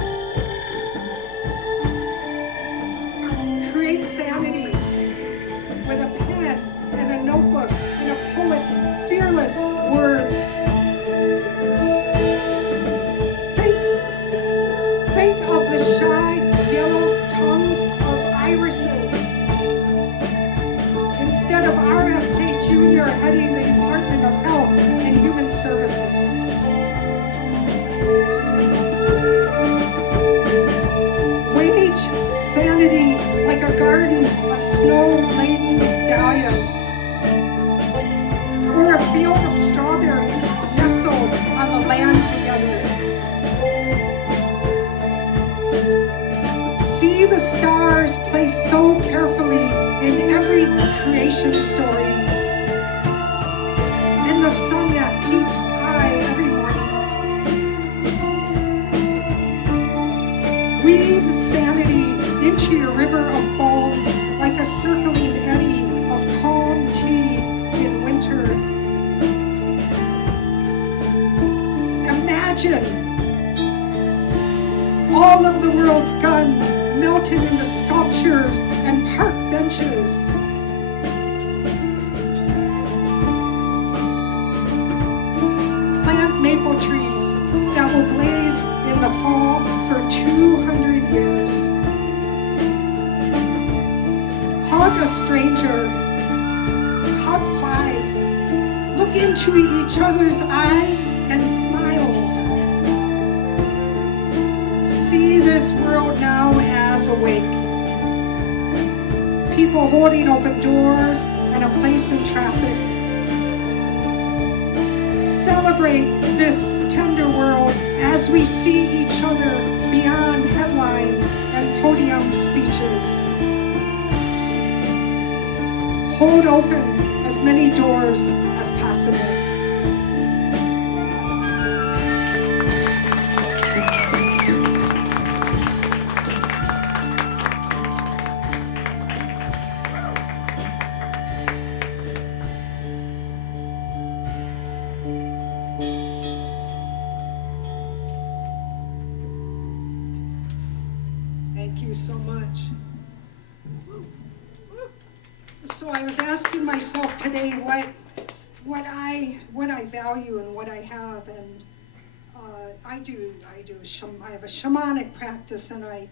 Create sanity with a pen and a notebook and a poet's fearless words. Think of the shy yellow tongues of irises instead of RFK Jr. heading the Department of Health and Human Services. Wage sanity like a garden of snow-laden dahlias, or a field of strawberries nestled on the land together. See the stars placed so carefully in every creation story, and the sun that peaks high every morning. Weave sanity into your river of bones like a circling eddy of calm tea in winter. Imagine all of the world's guns melted into sculptures and park benches. Plant maple trees that will blaze in the fall for 200 years. Hug a stranger. Hug 5. Look into each other's eyes and smile. See this world now as awake. People holding open doors and a place in traffic. Celebrate this tender world as we see each other beyond headlines and podium speeches. Hold open as many doors as possible. Thank you so much. So I was asking myself today what I value and what I have, and I have a shamanic practice, and I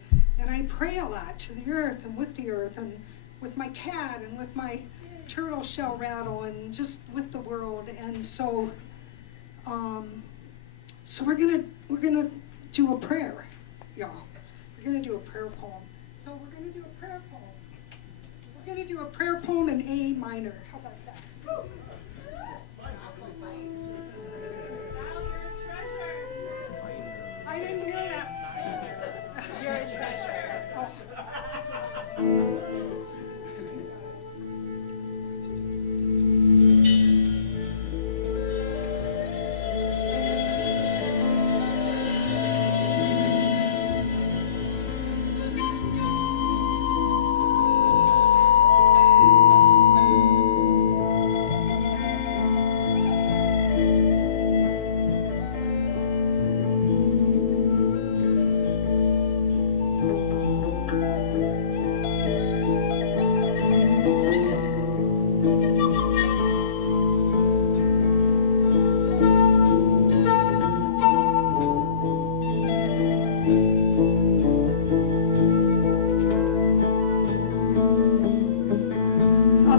pray a lot to the earth and with with my cat and with my turtle shell rattle and just with the world. And so we're gonna do a prayer, y'all. We're gonna do a prayer poem. So we're gonna do a prayer poem. We're gonna do a prayer poem in A minor. How about that? I didn't hear that. You're a treasure. Oh.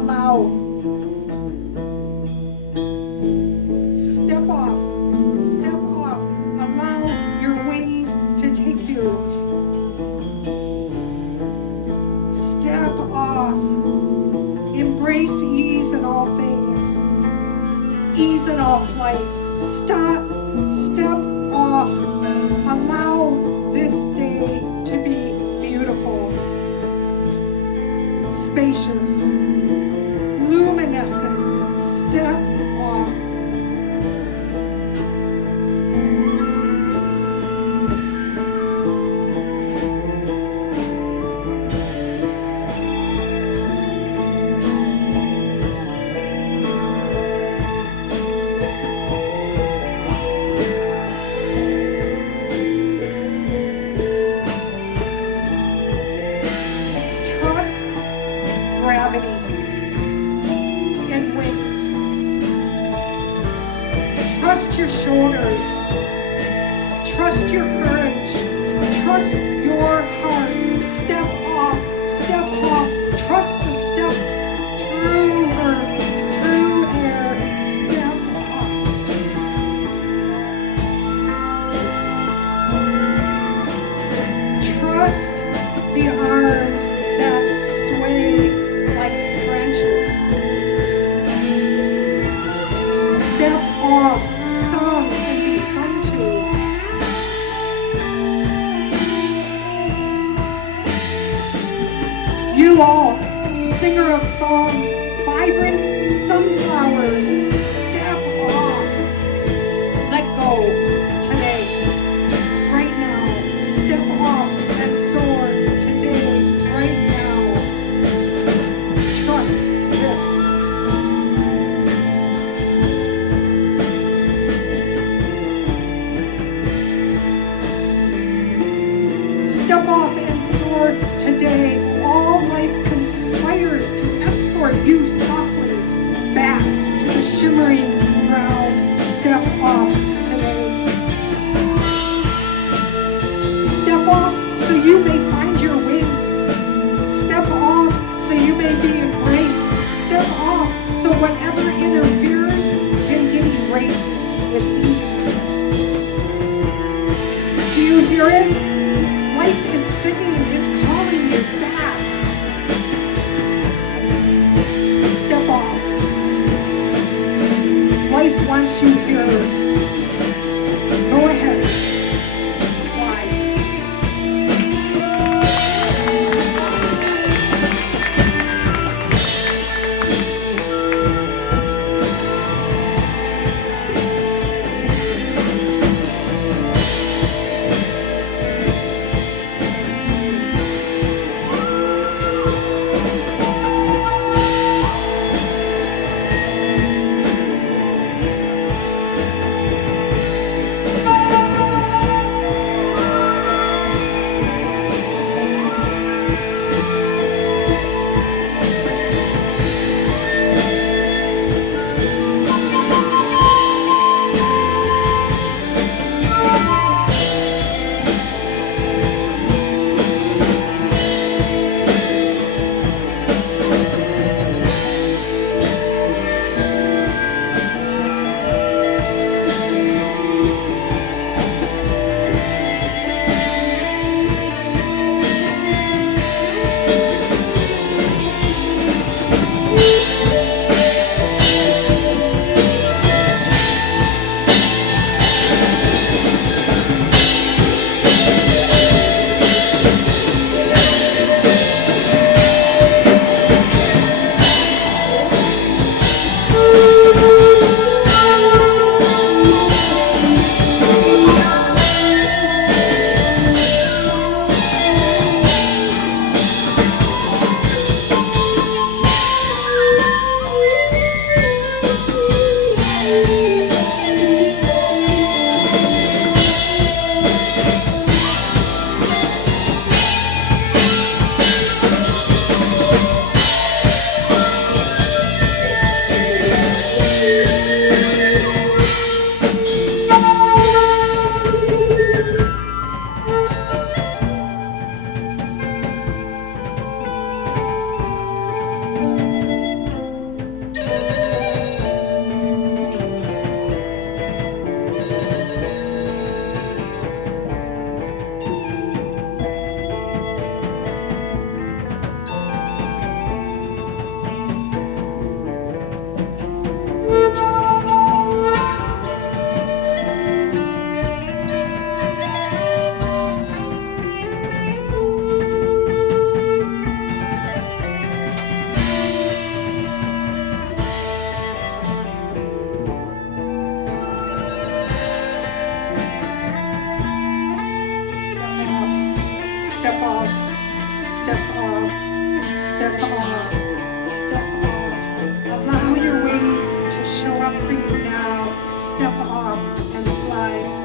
allow. Step off, allow your wings to take you. Step off, embrace ease in all things, ease in all flight. Step off, allow this day to be beautiful, spacious, luminescent. Step off. Trust gravity and wings. Trust your shoulders. Trust your courage. Trust your heart. Step off. Trust the steps through earth, through air. Step off. Trust the arms that sway like branches. Step off, sung and be sung to. You all, singer of songs, vibrant sunflowers, step off. Let go today, right now. Step off and soar today, right now. Trust this. Step off and soar today. All life conspires to escort you softly back to the shimmering ground. Step off today. Step off so you may find your wings. Step off so you may be embraced. Step off so whatever interferes can get erased with ease. Do you hear it? Life is singing, is calling you back. Step off. Life wants you here. Go ahead. Fly. Step off, step off. Allow your wings to show up for you now. Step off and fly.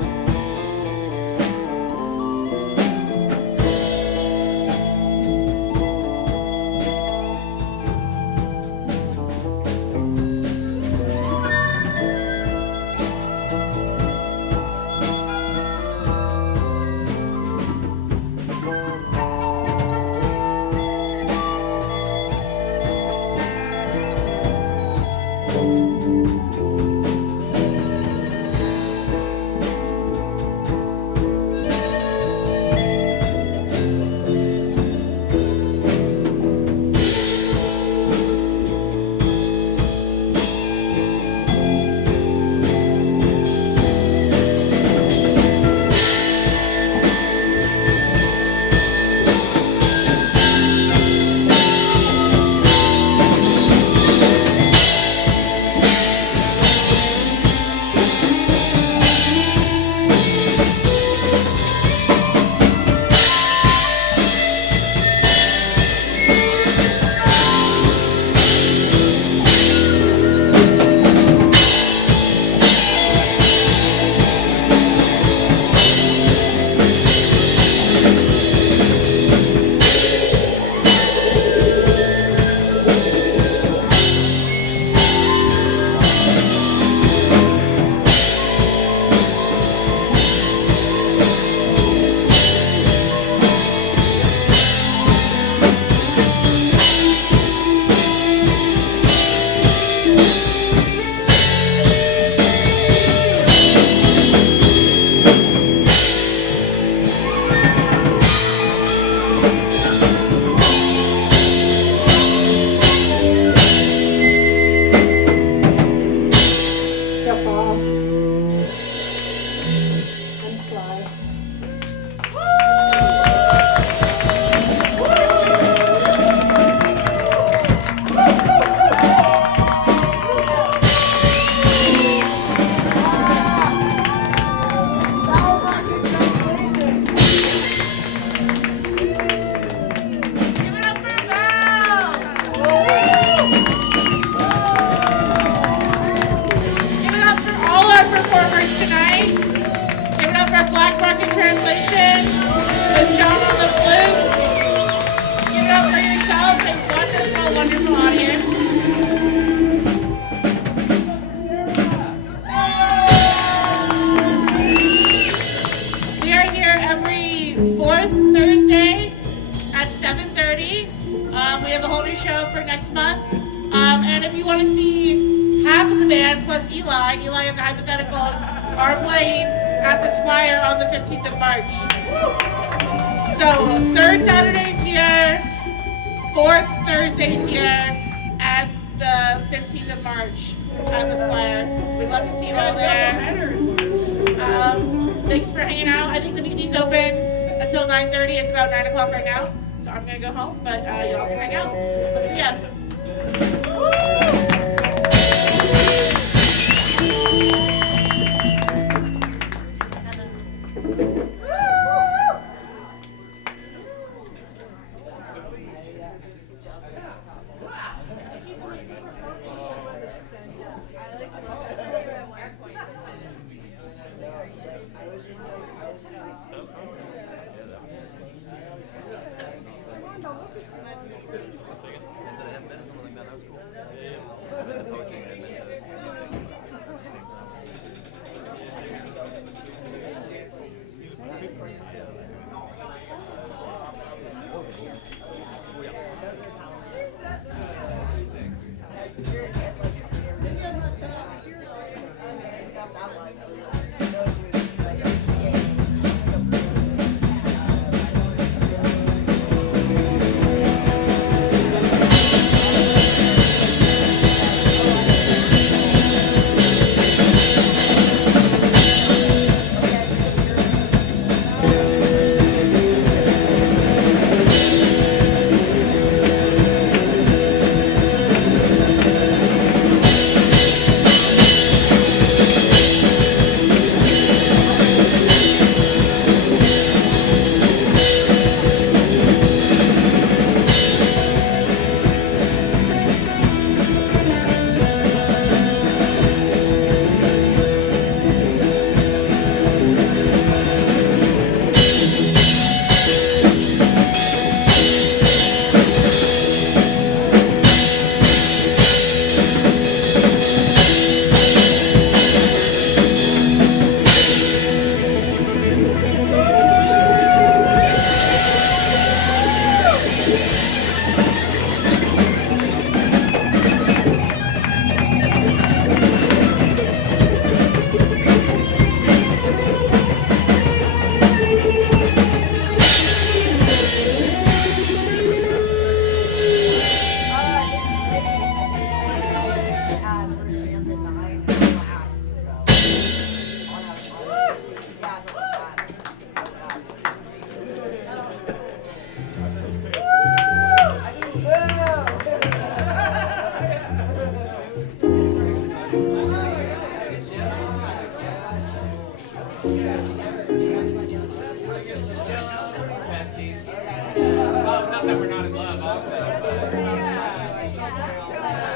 Thanks for hanging out. I think the Mutiny's open until 9:30. It's about 9 o'clock right now, so I'm gonna go home. But y'all can hang out. See ya.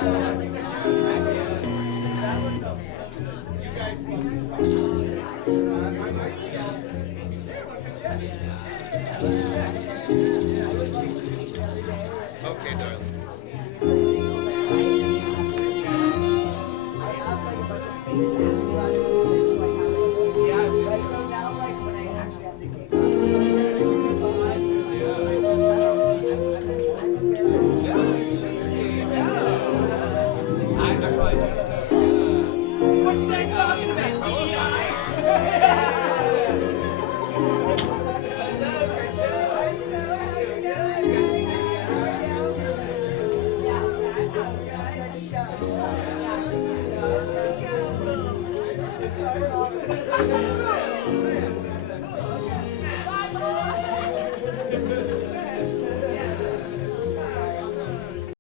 Okay, darling. What you guys talking about?